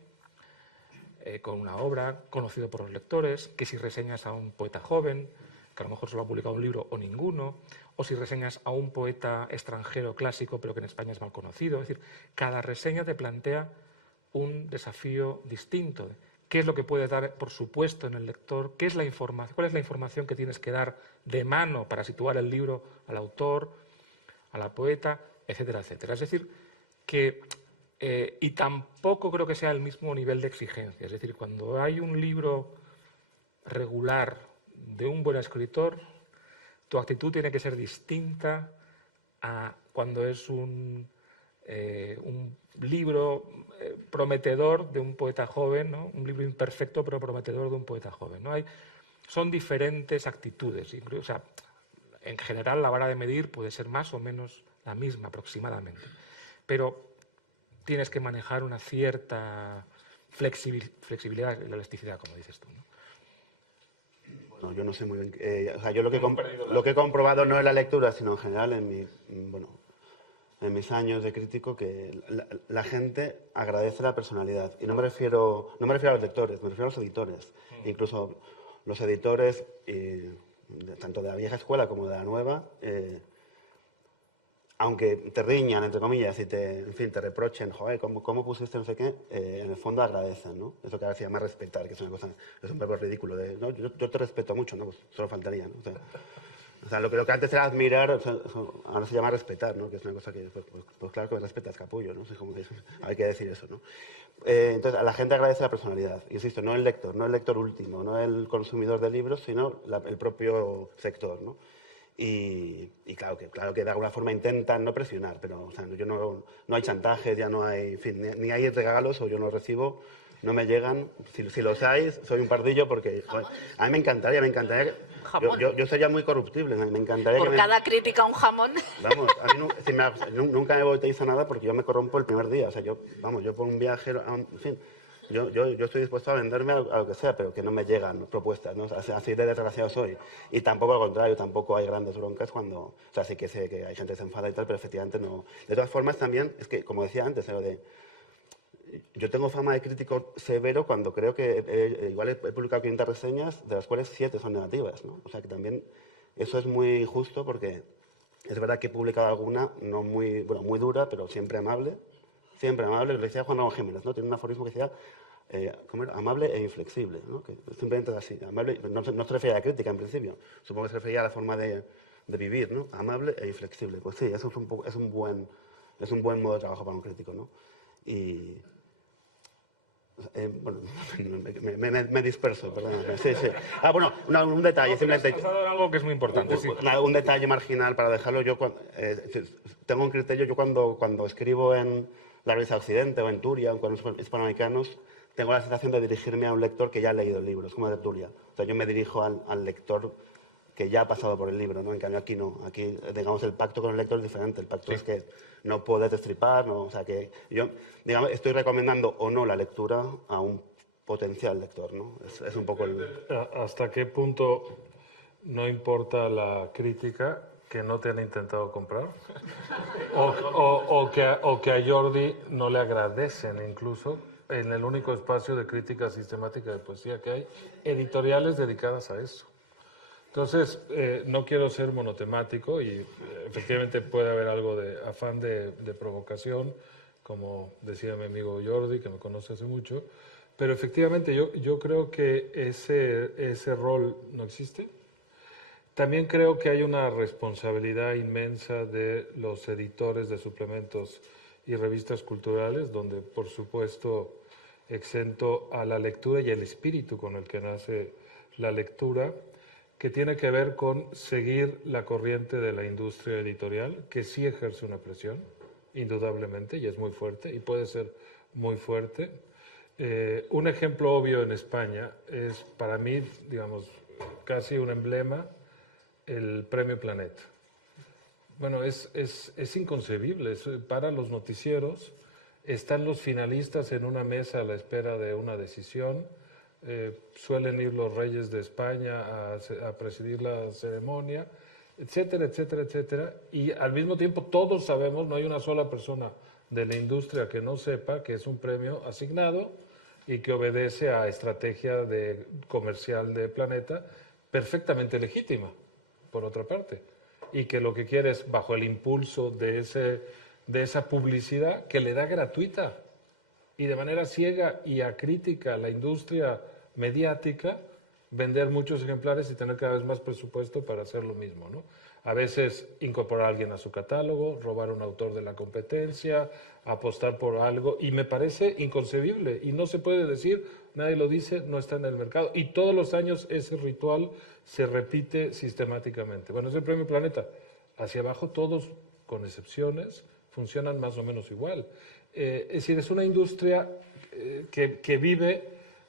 con una obra, conocido por los lectores, que si reseñas a un poeta joven, que a lo mejor solo ha publicado un libro o ninguno, o si reseñas a un poeta extranjero clásico, pero que en España es mal conocido. Es decir, cada reseña te plantea un desafío distinto. ¿Qué es lo que puedes dar, por supuesto, en el lector? ¿Qué es la información? ¿Cuál es la información que tienes que dar de mano para situar el libro al autor, a la poeta, etcétera, etcétera? Es decir, que... y tampoco creo que sea el mismo nivel de exigencia. Es decir, cuando hay un libro regular de un buen escritor, tu actitud tiene que ser distinta a cuando es un libro prometedor de un poeta joven, ¿no? Un libro imperfecto pero prometedor de un poeta joven, ¿no? Son diferentes actitudes. O sea, en general la vara de medir puede ser más o menos la misma aproximadamente, pero tienes que manejar una cierta flexibilidad y elasticidad, como dices tú, ¿no? Bueno, yo no sé muy bien. O sea, yo lo que he comprobado no en la lectura, sino en general en mis años de crítico, que la gente agradece la personalidad. Y no me refiero a los lectores, me refiero a los editores. Incluso los editores, tanto de la vieja escuela como de la nueva, aunque te riñan, entre comillas, y te reprochen, joder, ¿cómo pusiste no sé qué? En el fondo agradecen, ¿no? Eso que ahora se llama respetar, que es una cosa, es un verbo ridículo. No, yo te respeto mucho, ¿no? Pues solo faltaría, ¿no? O sea, lo que antes era admirar, ahora se llama respetar, ¿no? Que es una cosa que, pues claro que me respetas, capullo, ¿no? Hay que decir eso, ¿no? Entonces, a la gente agradece la personalidad. Insisto, no el lector último, no el consumidor de libros, sino el propio sector, ¿no? Y claro que de alguna forma intentan no presionar, pero o sea, no hay chantajes, ya no hay, en fin, ni hay regalos, o yo no recibo, no me llegan. Si los hay, soy un pardillo, porque joder, a mí me encantaría yo sería muy corruptible, me encantaría por cada crítica un jamón. Vamos, a mí nunca me boiteriza nada porque yo me corrompo el primer día. O sea, yo por un viaje, en fin, yo estoy dispuesto a venderme a lo que sea, pero que no me llegan propuestas, ¿no? Así de desgraciado soy. Y tampoco al contrario, tampoco hay grandes broncas cuando... O sea, sí que sé que hay gente que se enfada y tal, pero efectivamente no. De todas formas, también, es que, como decía antes, yo tengo fama de crítico severo cuando creo que igual he publicado 500 reseñas, de las cuales 7 son negativas, ¿no? O sea, que también eso es muy justo, porque es verdad que he publicado alguna, no muy dura, pero siempre amable. Siempre amable, lo decía Juan Ramón Jiménez, ¿no? Tiene un aforismo que decía, ¿cómo era? Amable e inflexible, ¿no? Que simplemente es así. Amable, no se refería a la crítica en principio, supongo que se refería a la forma de vivir, ¿no? Amable e inflexible. Pues sí, eso es un buen modo de trabajo para un crítico, ¿no? Y... bueno, me disperso, perdón. Sí. Bueno, un detalle. Has dado algo que es muy importante. Sí. Un detalle marginal para dejarlo. Yo tengo un criterio, yo cuando escribo en La Revista Occidente o en Turia, o con los hispanoamericanos, tengo la sensación de dirigirme a un lector que ya ha leído el libro, es como de Turia. O sea, yo me dirijo al lector que ya ha pasado por el libro, ¿no? En cambio aquí no, aquí digamos el pacto con el lector es diferente, el pacto es que no puedes destripar, ¿no? O sea que yo digamos, estoy recomendando o no la lectura a un potencial lector, ¿no? Es un poco el... ¿Hasta qué punto no importa la crítica que no te han intentado comprar? O que a Jordi no le agradecen incluso en el único espacio de crítica sistemática de poesía que hay, editoriales dedicadas a eso. Entonces, no quiero ser monotemático y efectivamente puede haber algo de afán de provocación, como decía mi amigo Jordi, que me conoce hace mucho, pero efectivamente yo creo que ese rol no existe. También creo que hay una responsabilidad inmensa de los editores de suplementos y revistas culturales, donde por supuesto exento a la lectura y el espíritu con el que nace la lectura, que tiene que ver con seguir la corriente de la industria editorial, que sí ejerce una presión, indudablemente, y es muy fuerte, y puede ser muy fuerte. Un ejemplo obvio en España es, para mí, digamos, casi un emblema, el Premio Planeta. Bueno, es inconcebible, para los noticieros, están los finalistas en una mesa a la espera de una decisión, suelen ir los reyes de España a presidir la ceremonia, etcétera, etcétera, etcétera, y al mismo tiempo todos sabemos, no hay una sola persona de la industria que no sepa que es un premio asignado y que obedece a estrategia comercial de Planeta perfectamente legítima, por otra parte, y que lo que quiere es, bajo el impulso de esa publicidad que le da gratuita y de manera ciega y acrítica a la industria mediática, vender muchos ejemplares y tener cada vez más presupuesto para hacer lo mismo, ¿no? A veces incorporar a alguien a su catálogo, robar a un autor de la competencia, apostar por algo, y me parece inconcebible, y no se puede decir, nadie lo dice, no está en el mercado, y todos los años ese ritual se repite sistemáticamente. Bueno, es el Premio Planeta. Hacia abajo todos, con excepciones, funcionan más o menos igual. Es decir, es una industria que vive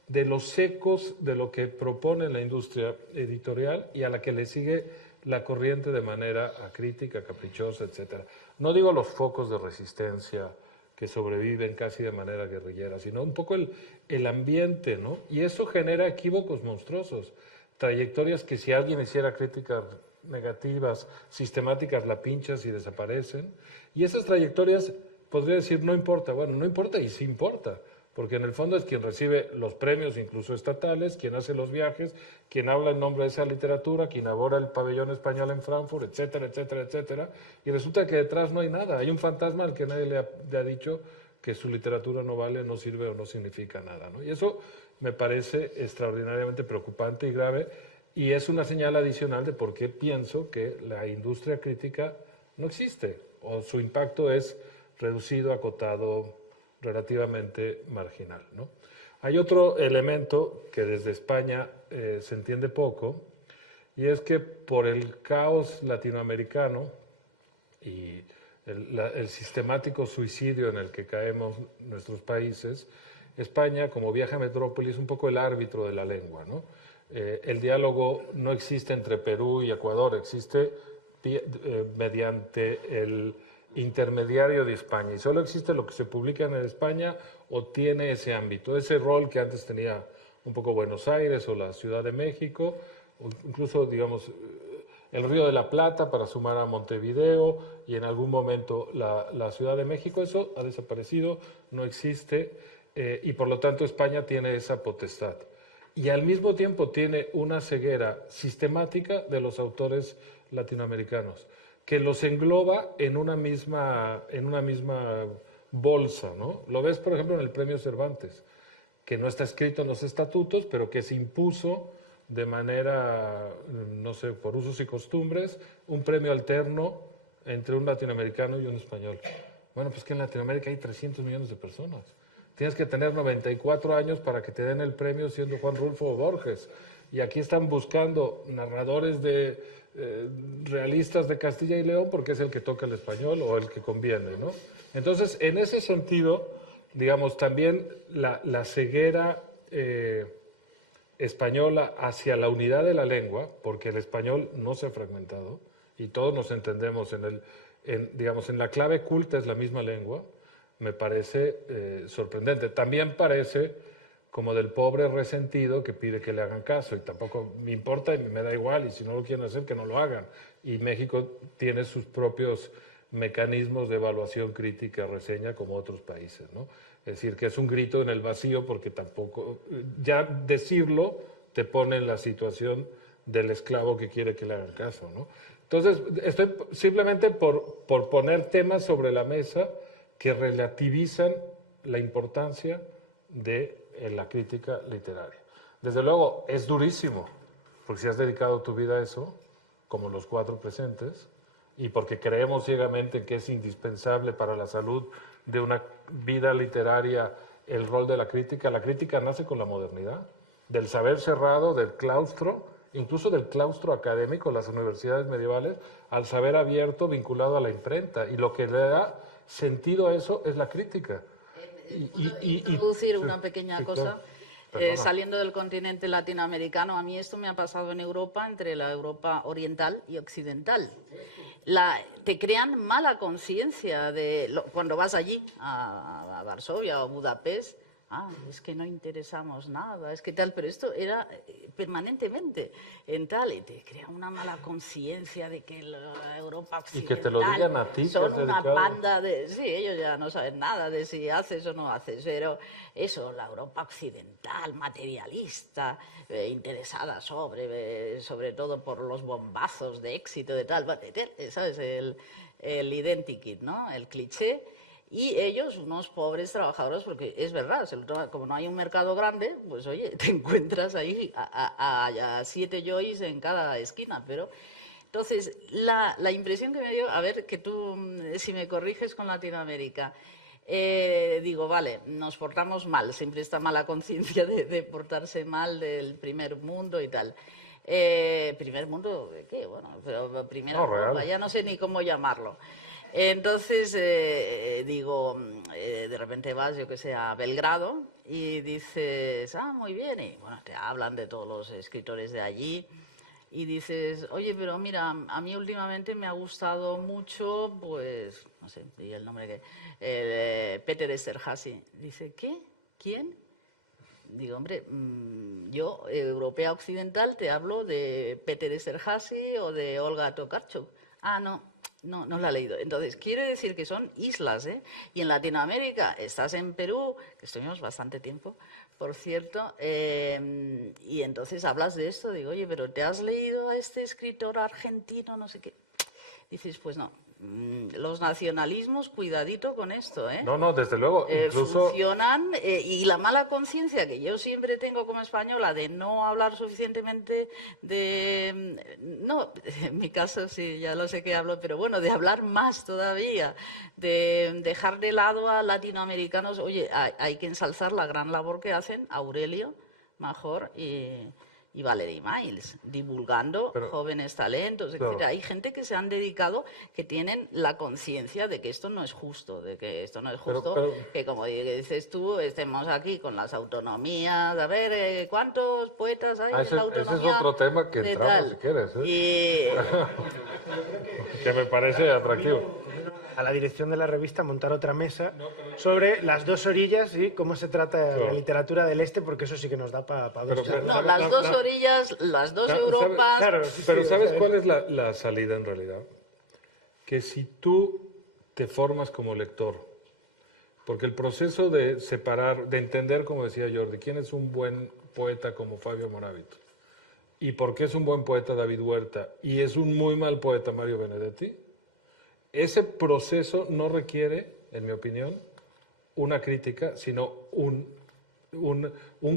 de los ecos de lo que propone la industria editorial y a la que le sigue la corriente de manera acrítica, caprichosa, etc. No digo los focos de resistencia que sobreviven casi de manera guerrillera, sino un poco el ambiente, ¿no? Y eso genera equívocos monstruosos, trayectorias que si alguien hiciera críticas negativas, sistemáticas, la pinchas y desaparecen. Y esas trayectorias, podría decir, no importa. Bueno, no importa y sí importa, porque en el fondo es quien recibe los premios, incluso estatales, quien hace los viajes, quien habla en nombre de esa literatura, quien elabora el pabellón español en Frankfurt, etcétera, etcétera, etcétera. Y resulta que detrás no hay nada. Hay un fantasma al que nadie le ha dicho que su literatura no vale, no sirve o no significa nada, ¿no? Y eso me parece extraordinariamente preocupante y grave, y es una señal adicional de por qué pienso que la industria crítica no existe, o su impacto es reducido, acotado, relativamente marginal, ¿no? Hay otro elemento que desde España se entiende poco, y es que por el caos latinoamericano y el sistemático suicidio en el que caemos nuestros países, España, como vieja metrópoli, es un poco el árbitro de la lengua, ¿no? El diálogo no existe entre Perú y Ecuador, existe mediante el intermediario de España, y solo existe lo que se publica en España o tiene ese ámbito, ese rol que antes tenía un poco Buenos Aires o la Ciudad de México, o incluso, digamos, el Río de la Plata para sumar a Montevideo y en algún momento la Ciudad de México. Eso ha desaparecido, no existe, y por lo tanto España tiene esa potestad. Y al mismo tiempo tiene una ceguera sistemática de los autores latinoamericanos, que los engloba en una misma bolsa, ¿no? Lo ves, por ejemplo, en el Premio Cervantes, que no está escrito en los estatutos, pero que se impuso de manera, no sé, por usos y costumbres, un premio alterno entre un latinoamericano y un español. Bueno, pues que en Latinoamérica hay 300 millones de personas. Tienes que tener 94 años para que te den el premio siendo Juan Rulfo o Borges. Y aquí están buscando narradores realistas de Castilla y León porque es el que toca el español o el que conviene, ¿no? Entonces, en ese sentido, digamos, también la ceguera española hacia la unidad de la lengua, porque el español no se ha fragmentado y todos nos entendemos digamos, en la clave culta es la misma lengua, me parece sorprendente. También parece como del pobre resentido que pide que le hagan caso y tampoco me importa y me da igual y si no lo quieren hacer que no lo hagan. Y México tiene sus propios mecanismos de evaluación crítica, reseña como otros países, ¿no? Es decir, que es un grito en el vacío porque tampoco, ya decirlo te pone en la situación del esclavo que quiere que le hagan caso, ¿no? Entonces, estoy simplemente por poner temas sobre la mesa que relativizan la importancia de la crítica literaria. Desde luego, es durísimo, porque si has dedicado tu vida a eso, como los 4 presentes, y porque creemos ciegamente en que es indispensable para la salud de una vida literaria el rol de la crítica nace con la modernidad, del saber cerrado, del claustro, incluso del claustro académico, las universidades medievales, al saber abierto vinculado a la imprenta, y lo que le da sentido a eso es la crítica. Introducir una pequeña cosa. Claro. Saliendo del continente latinoamericano, a mí esto me ha pasado en Europa, entre la Europa oriental y occidental. Te crean mala conciencia cuando vas allí, a Varsovia o Budapest. Es que no interesamos nada, es que tal, pero esto era permanentemente en tal, y te crea una mala conciencia de que la Europa occidental y que te lo digan a ti, son que has una dedicado. panda de... Sí, ellos ya no saben nada de si haces o no haces, pero eso, la Europa occidental, materialista, interesada sobre todo por los bombazos de éxito de tal, ¿sabes? El identikit, ¿no? El cliché. Y ellos, unos pobres trabajadores, porque es verdad, como no hay un mercado grande, pues oye, te encuentras ahí a 7 yois en cada esquina. Pero entonces, la impresión que me dio, a ver, que tú, si me corriges con Latinoamérica, digo, vale, nos portamos mal, siempre está mala conciencia de portarse mal del primer mundo y tal. ¿Primer mundo de qué? Bueno, pero primera Europa, ya no sé ni cómo llamarlo. Entonces, digo, de repente vas, yo que sé, a Belgrado y dices, muy bien, y bueno, te hablan de todos los escritores de allí y dices, oye, pero mira, a mí últimamente me ha gustado mucho, pues, no sé, di el nombre Peter Esterházy. Dice, ¿qué? ¿Quién? Digo, hombre, yo, europea occidental, te hablo de Peter Esterházy o de Olga Tokarczuk. No la he leído. Entonces, quiere decir que son islas, ¿eh? Y en Latinoamérica, estás en Perú, que estuvimos bastante tiempo, por cierto, y entonces hablas de esto, digo, oye, pero ¿te has leído a este escritor argentino, no sé qué? Dices, pues no. Los nacionalismos, cuidadito con esto, ¿eh? No, desde luego. Incluso funcionan, y la mala conciencia que yo siempre tengo como española de no hablar suficientemente no, en mi caso sí, ya lo sé que hablo, pero bueno, de hablar más todavía, de dejar de lado a latinoamericanos. Oye, hay que ensalzar la gran labor que hacen Aurelio Major y Valerie Miles, divulgando jóvenes talentos, etc. Claro. Hay gente que se han dedicado, que tienen la conciencia de que esto no es justo, que como dices tú, estemos aquí con las autonomías, a ver, ¿cuántos poetas hay en la autonomía? Ese es otro tema que entramos, si quieres, que me parece atractivo. A la dirección de la revista montar otra mesa sobre las 2 orillas y cómo se trata la literatura del este, porque eso sí que nos da para dos charlas. No, las 2 orillas, las 2 Europas... Claro, pero ¿sabes cuál es la salida en realidad? Que si tú te formas como lector, porque el proceso de separar, de entender, como decía Jordi, quién es un buen poeta como Fabio Moravito, y por qué es un buen poeta David Huerta, y es un muy mal poeta Mario Benedetti, ese proceso no requiere, en mi opinión, una crítica, sino un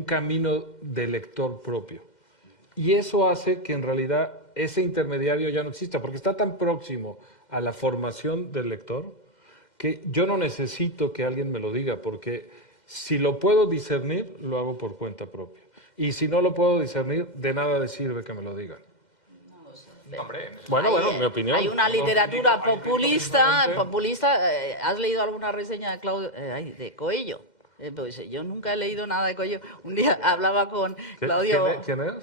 camino de lector propio. Y eso hace que en realidad ese intermediario ya no exista, porque está tan próximo a la formación del lector que yo no necesito que alguien me lo diga, porque si lo puedo discernir, lo hago por cuenta propia. Y si no lo puedo discernir, de nada le sirve que me lo digan. Bueno, mi opinión. Hay una literatura populista. ¿Has leído alguna reseña de Coello? Pues yo nunca he leído nada de Coelho. Un día hablaba con Claudio ¿Quién es?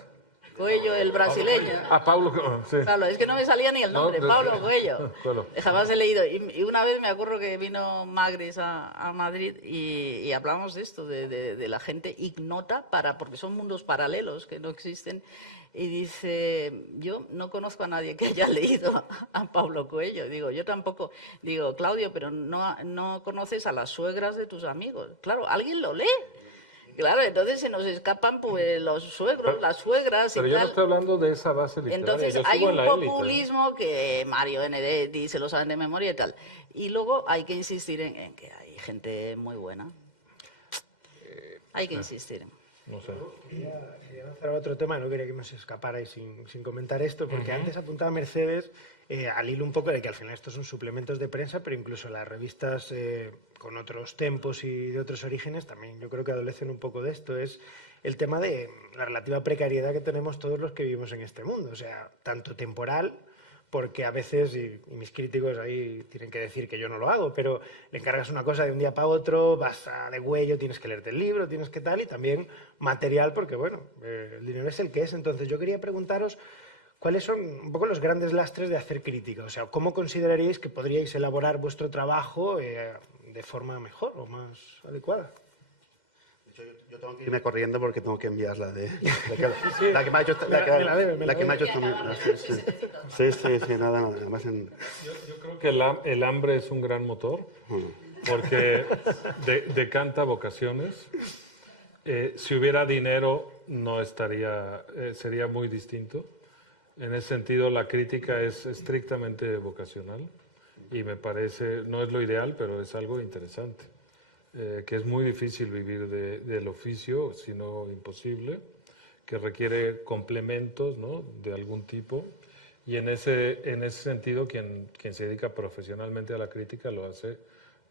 Coelho, el brasileño. Pablo, sí. Claro, es que no me salía ni el nombre, No, Pablo Coelho. Coelho. Jamás he leído. Y una vez me acuerdo que vino Magris a Madrid y hablamos de esto, de la gente ignota, porque son mundos paralelos que no existen. Y dice, yo no conozco a nadie que haya leído a Pablo Coelho. Digo, yo tampoco. Digo, Claudio, pero no conoces a las suegras de tus amigos. Claro, alguien lo lee. Claro, entonces se nos escapan pues los suegros, las suegras y Pero yo no tal. estoy hablando de esa base literaria. Entonces yo hay sigo un en la élite. populismo que Mario ND se lo saben de memoria y tal. Y luego hay que insistir en que hay gente muy buena. Hay que insistir. No sé. Quería avanzar a otro tema, no quería que me se escaparais sin comentar esto, porque antes apuntaba Mercedes al hilo un poco de que al final estos son suplementos de prensa, pero incluso las revistas con otros tempos y de otros orígenes también yo creo que adolecen un poco de esto. Es el tema de la relativa precariedad que tenemos todos los que vivimos en este mundo, o sea, tanto temporal, porque a veces, y mis críticos ahí tienen que decir que yo no lo hago, pero le encargas una cosa de un día para otro, vas a de huello, tienes que leerte el libro, tienes que tal, y también material, porque bueno, el dinero es el que es. Entonces yo quería preguntaros cuáles son un poco los grandes lastres de hacer crítica, o sea, cómo consideraríais que podríais elaborar vuestro trabajo de forma mejor o más adecuada. Yo tengo que irme corriendo porque tengo que enviar la que me ha hecho Sí, nada. Además Yo creo que el hambre es un gran motor porque decanta vocaciones. Si hubiera dinero no estaría, sería muy distinto. En ese sentido la crítica es estrictamente vocacional y me parece, no es lo ideal, pero es algo interesante. Que es muy difícil vivir del oficio, si no imposible, que requiere complementos, ¿no?, de algún tipo. Y en ese sentido, quien se dedica profesionalmente a la crítica lo hace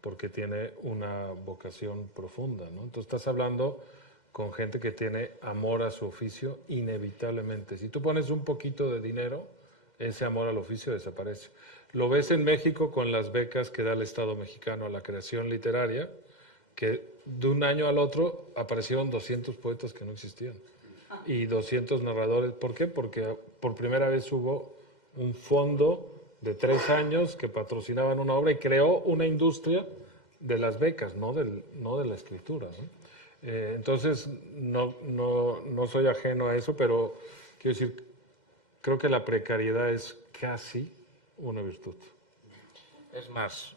porque tiene una vocación profunda, ¿no? Entonces estás hablando con gente que tiene amor a su oficio inevitablemente. Si tú pones un poquito de dinero, ese amor al oficio desaparece. Lo ves en México con las becas que da el Estado mexicano a la creación literaria, que de un año al otro aparecieron 200 poetas que no existían y 200 narradores. ¿Por qué? Porque por primera vez hubo un fondo de 3 años que patrocinaban una obra y creó una industria de las becas, no de la escritura, ¿no? Entonces, no soy ajeno a eso, pero quiero decir, creo que la precariedad es casi una virtud. Es más,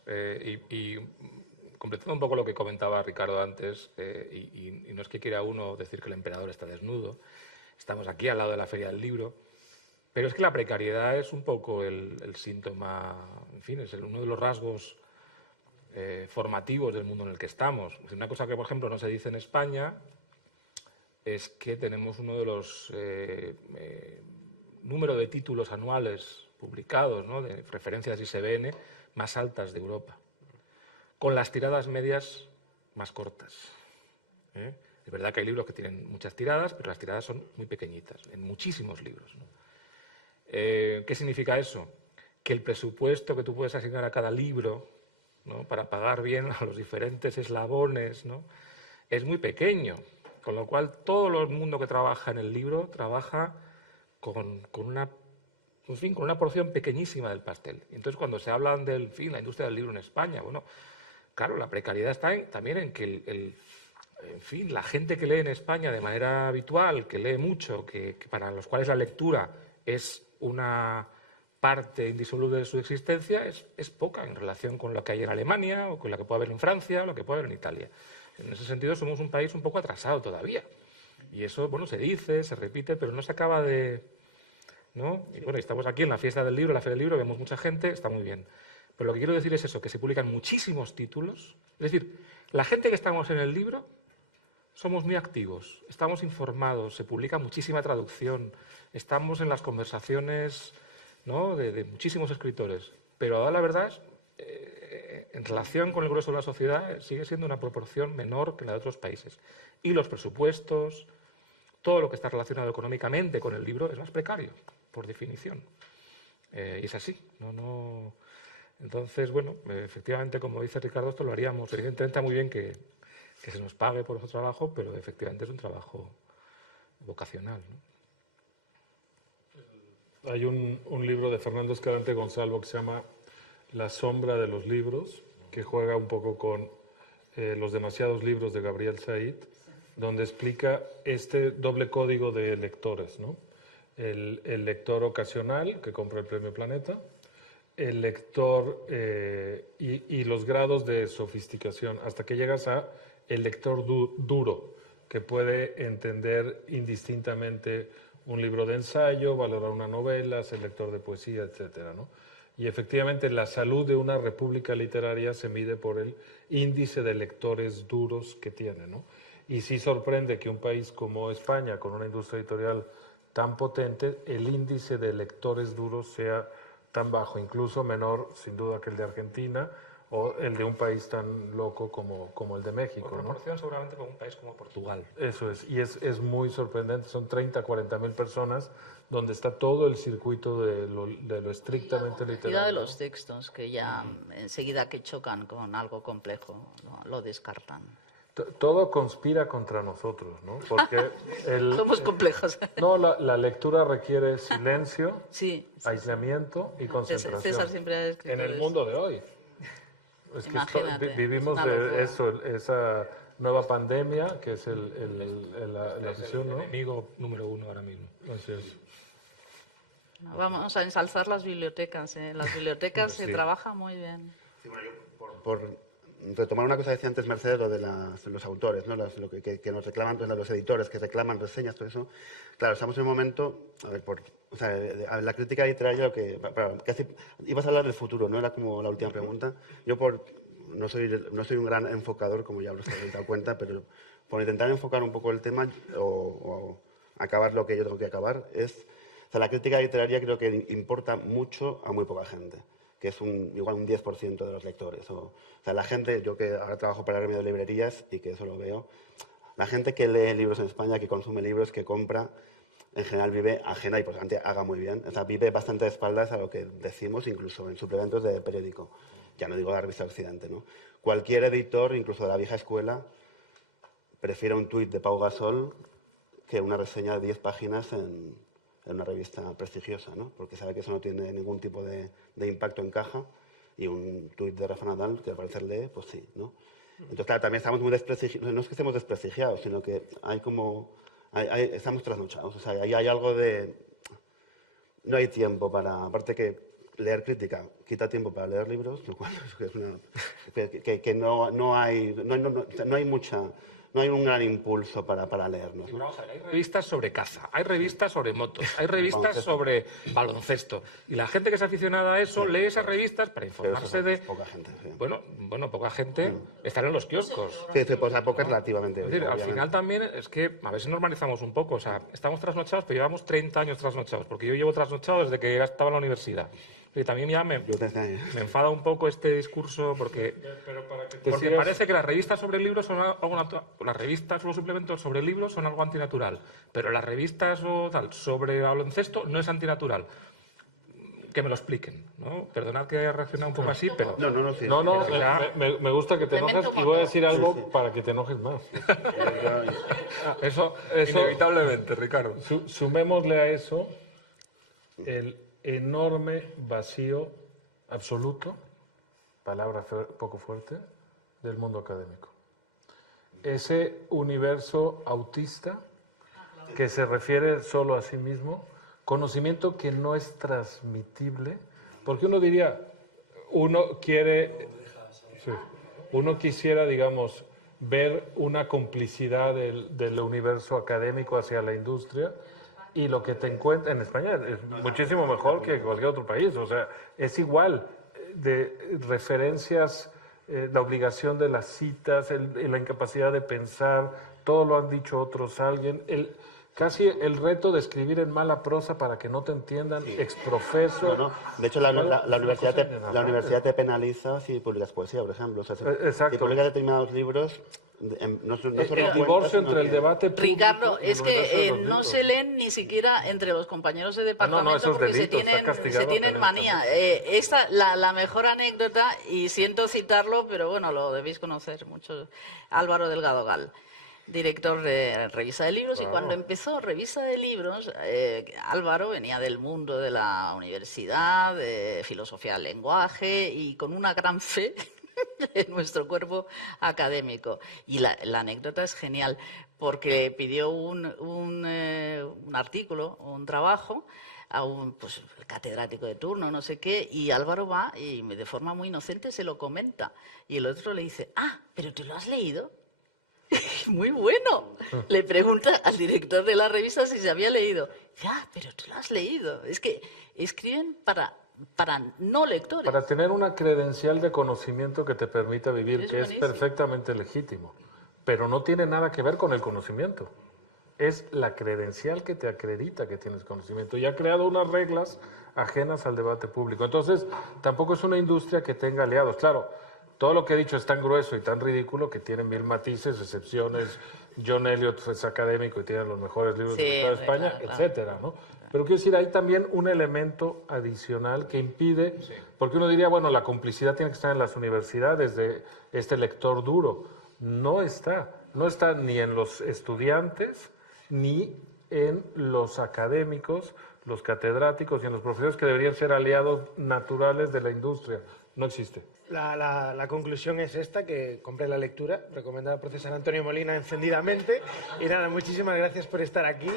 y completando un poco lo que comentaba Ricardo antes, y no es que quiera uno decir que el emperador está desnudo, estamos aquí al lado de la Feria del Libro, pero es que la precariedad es un poco el síntoma, en fin, es uno de los rasgos formativos del mundo en el que estamos. Una cosa que, por ejemplo, no se dice en España es que tenemos uno de los número de títulos anuales publicados, ¿no?, de referencias ISBN más altas de Europa, con las tiradas medias más cortas. Es verdad que hay libros que tienen muchas tiradas, pero las tiradas son muy pequeñitas, en muchísimos libros, ¿no? ¿Qué significa eso? Que el presupuesto que tú puedes asignar a cada libro, ¿no?, para pagar bien a los diferentes eslabones, ¿no?, es muy pequeño, con lo cual todo el mundo que trabaja en el libro trabaja con una porción pequeñísima del pastel. Y entonces, cuando se habla de la industria del libro en España, bueno, claro, la precariedad está también en que la gente que lee en España de manera habitual, que lee mucho, que para los cuales la lectura es una parte indisoluble de su existencia, es poca en relación con lo que hay en Alemania o con lo que puede haber en Francia o lo que puede haber en Italia. En ese sentido somos un país un poco atrasado todavía. Y eso, bueno, se dice, se repite, pero no se acaba de, ¿no? Y bueno, estamos aquí en la fiesta del libro, la Feria del Libro, vemos mucha gente, está muy bien. Pero lo que quiero decir es eso, que se publican muchísimos títulos. Es decir, la gente que estamos en el libro somos muy activos, estamos informados, se publica muchísima traducción, estamos en las conversaciones, ¿no?, de muchísimos escritores. Pero ahora la verdad, en relación con el grueso de la sociedad, sigue siendo una proporción menor que la de otros países. Y los presupuestos, todo lo que está relacionado económicamente con el libro es más precario, por definición. Y es así. Entonces, bueno, efectivamente, como dice Ricardo, esto lo haríamos. Evidentemente está muy bien que que se nos pague por nuestro trabajo, pero efectivamente es un trabajo vocacional, ¿no? Hay un libro de Fernando Escalante Gonzalo que se llama La sombra de los libros, que juega un poco con los demasiados libros de Gabriel Said, donde explica este doble código de lectores, ¿no? El lector ocasional, que compra el Premio Planeta, el lector y los grados de sofisticación, hasta que llegas a el lector duro, que puede entender indistintamente un libro de ensayo, valorar una novela, ser lector de poesía, etcétera, ¿no? Y efectivamente la salud de una república literaria se mide por el índice de lectores duros que tiene, ¿no? Y sí sorprende que un país como España, con una industria editorial tan potente, el índice de lectores duros sea tan bajo, incluso menor sin duda que el de Argentina o el de un país tan loco como el de México, Por ¿no? proporción seguramente con un país como Portugal. Eso es, y es muy sorprendente, son 30, 40 mil personas donde está todo el circuito de lo estrictamente La literario. de los textos, que ya enseguida que chocan con algo complejo, lo descartan. Todo conspira contra nosotros, ¿no? Porque Somos complejos. no, la lectura requiere silencio, Sí. aislamiento y concentración. César siempre ha escrito En el eso. mundo de hoy. Es que Imagínate, vivimos es una de locura. eso, esa nueva pandemia que es la afición, ¿no? Enemigo número uno ahora mismo. Así es. Vamos a ensalzar las bibliotecas. En las bibliotecas se trabaja muy bien. Sí, bueno, por retomar una cosa que decía antes Mercedes, lo de los autores, ¿no? Lo que nos reclaman, pues, los editores que reclaman reseñas, todo eso. Claro, estamos en un momento, a ver, o sea, la crítica literaria, casi ibas a hablar del futuro, ¿no? Era como la última pregunta. Yo no soy un gran enfocador, como ya os habéis dado cuenta, pero por intentar enfocar un poco el tema o acabar lo que yo tengo que acabar, o sea, la crítica literaria creo que importa mucho a muy poca gente, que es igual un 10% de los lectores. O sea, la gente, yo que ahora trabajo para el gremio de librerías y que eso lo veo, la gente que lee libros en España, que consume libros, que compra, en general vive ajena y posiblemente haga muy bien. O sea, vive bastante de espaldas a lo que decimos, incluso en suplementos de periódico. Ya no digo la revista Occidente, ¿no? Cualquier editor, incluso de la vieja escuela, prefiere un tuit de Pau Gasol que una reseña de 10 páginas en una revista prestigiosa, ¿no? Porque sabe que eso no tiene ningún tipo de impacto en caja, y un tuit de Rafa Nadal, que al parecer lee, pues sí, ¿no? Entonces, claro, también estamos muy desprestigiados, no es que estemos desprestigiados, sino que estamos trasnochados, o sea, ahí hay algo de... No hay tiempo para... Aparte que leer crítica quita tiempo para leer libros, lo cual que no hay mucha... No hay un gran impulso para leernos, ¿no? Vamos a ver, hay revistas sobre caza, hay revistas sobre motos, hay revistas sobre baloncesto. Y la gente que es aficionada a eso lee esas revistas para informarse de... Poca gente, sí. Bueno, poca gente estará en los kioscos. Sí, pues a poca relativamente. Es decir, al obviamente. final también es que a ver si normalizamos un poco. O sea, estamos trasnochados, pero llevamos 30 años trasnochados, porque yo llevo trasnochado desde que estaba en la universidad. Y también ya me enfada un poco este discurso porque parece que las revistas sobre libros son las revistas o los suplementos sobre libros son algo antinatural, pero las revistas o tal sobre baloncesto no es antinatural. Que me lo expliquen, ¿no? Perdonad que haya reaccionado un poco así, pero... Sí. No, Pero ya- me gusta que te enojes y voy a decir algo para que te enojes más. Eso Inevitablemente, Ricardo. Sumémosle a eso el enorme vacío absoluto, palabra poco fuerte, del mundo académico. Ese universo autista que se refiere solo a sí mismo, conocimiento que no es transmitible, porque uno diría, uno quisiera, digamos, ver una complicidad del universo académico hacia la industria, y lo que te encuentra en España es muchísimo mejor que cualquier otro país. O sea, es igual de referencias, la obligación de las citas, la incapacidad de pensar, todo lo han dicho otros alguien. casi el reto de escribir en mala prosa para que no te entiendan exprofeso. No. De hecho, la universidad te penaliza si publicas poesía, por ejemplo. O sea, Exacto. Si publicas determinados libros, no solo El divorcio entre el debate público Ricardo, y el es universo de que los no libros. se leen ni siquiera entre los compañeros de departamento eso es porque delito, está se castigado tienen manía. La mejor anécdota, y siento citarlo, pero bueno, lo debéis conocer mucho, Álvaro Delgado Gal, director de Revista de Libros, y cuando empezó Revista de Libros, Álvaro venía del mundo de la universidad, de filosofía del lenguaje, y con una gran fe en nuestro cuerpo académico. Y la anécdota es genial, porque pidió un artículo, un trabajo, a un el catedrático de turno, no sé qué, y Álvaro va y de forma muy inocente se lo comenta. Y el otro le dice, ¿pero tú lo has leído? Muy bueno. Le pregunta al director de la revista si se había leído. Ya, pero tú lo has leído. Es que escriben para no lectores. Para tener una credencial de conocimiento que te permita vivir, Es que buenísimo. es perfectamente legítimo, pero no tiene nada que ver con el conocimiento. Es la credencial que te acredita que tienes conocimiento y ha creado unas reglas ajenas al debate público. Entonces, tampoco es una industria que tenga aliados. Claro, todo lo que he dicho es tan grueso y tan ridículo que tiene 1000 matices, excepciones. John Eliot es académico y tiene los mejores libros de la historia de España, claro. etcétera, ¿no? Pero quiero decir, hay también un elemento adicional que impide, porque uno diría, bueno, la complicidad tiene que estar en las universidades de este lector duro. No está ni en los estudiantes, ni en los académicos, los catedráticos y en los profesores que deberían ser aliados naturales de la industria. No existe. La conclusión es esta, que compré la lectura, recomendada por César Antonio Molina encendidamente. Y nada, muchísimas gracias por estar aquí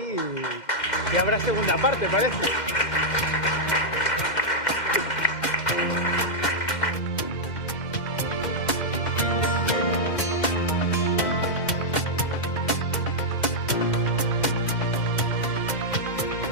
y habrá segunda parte, parece.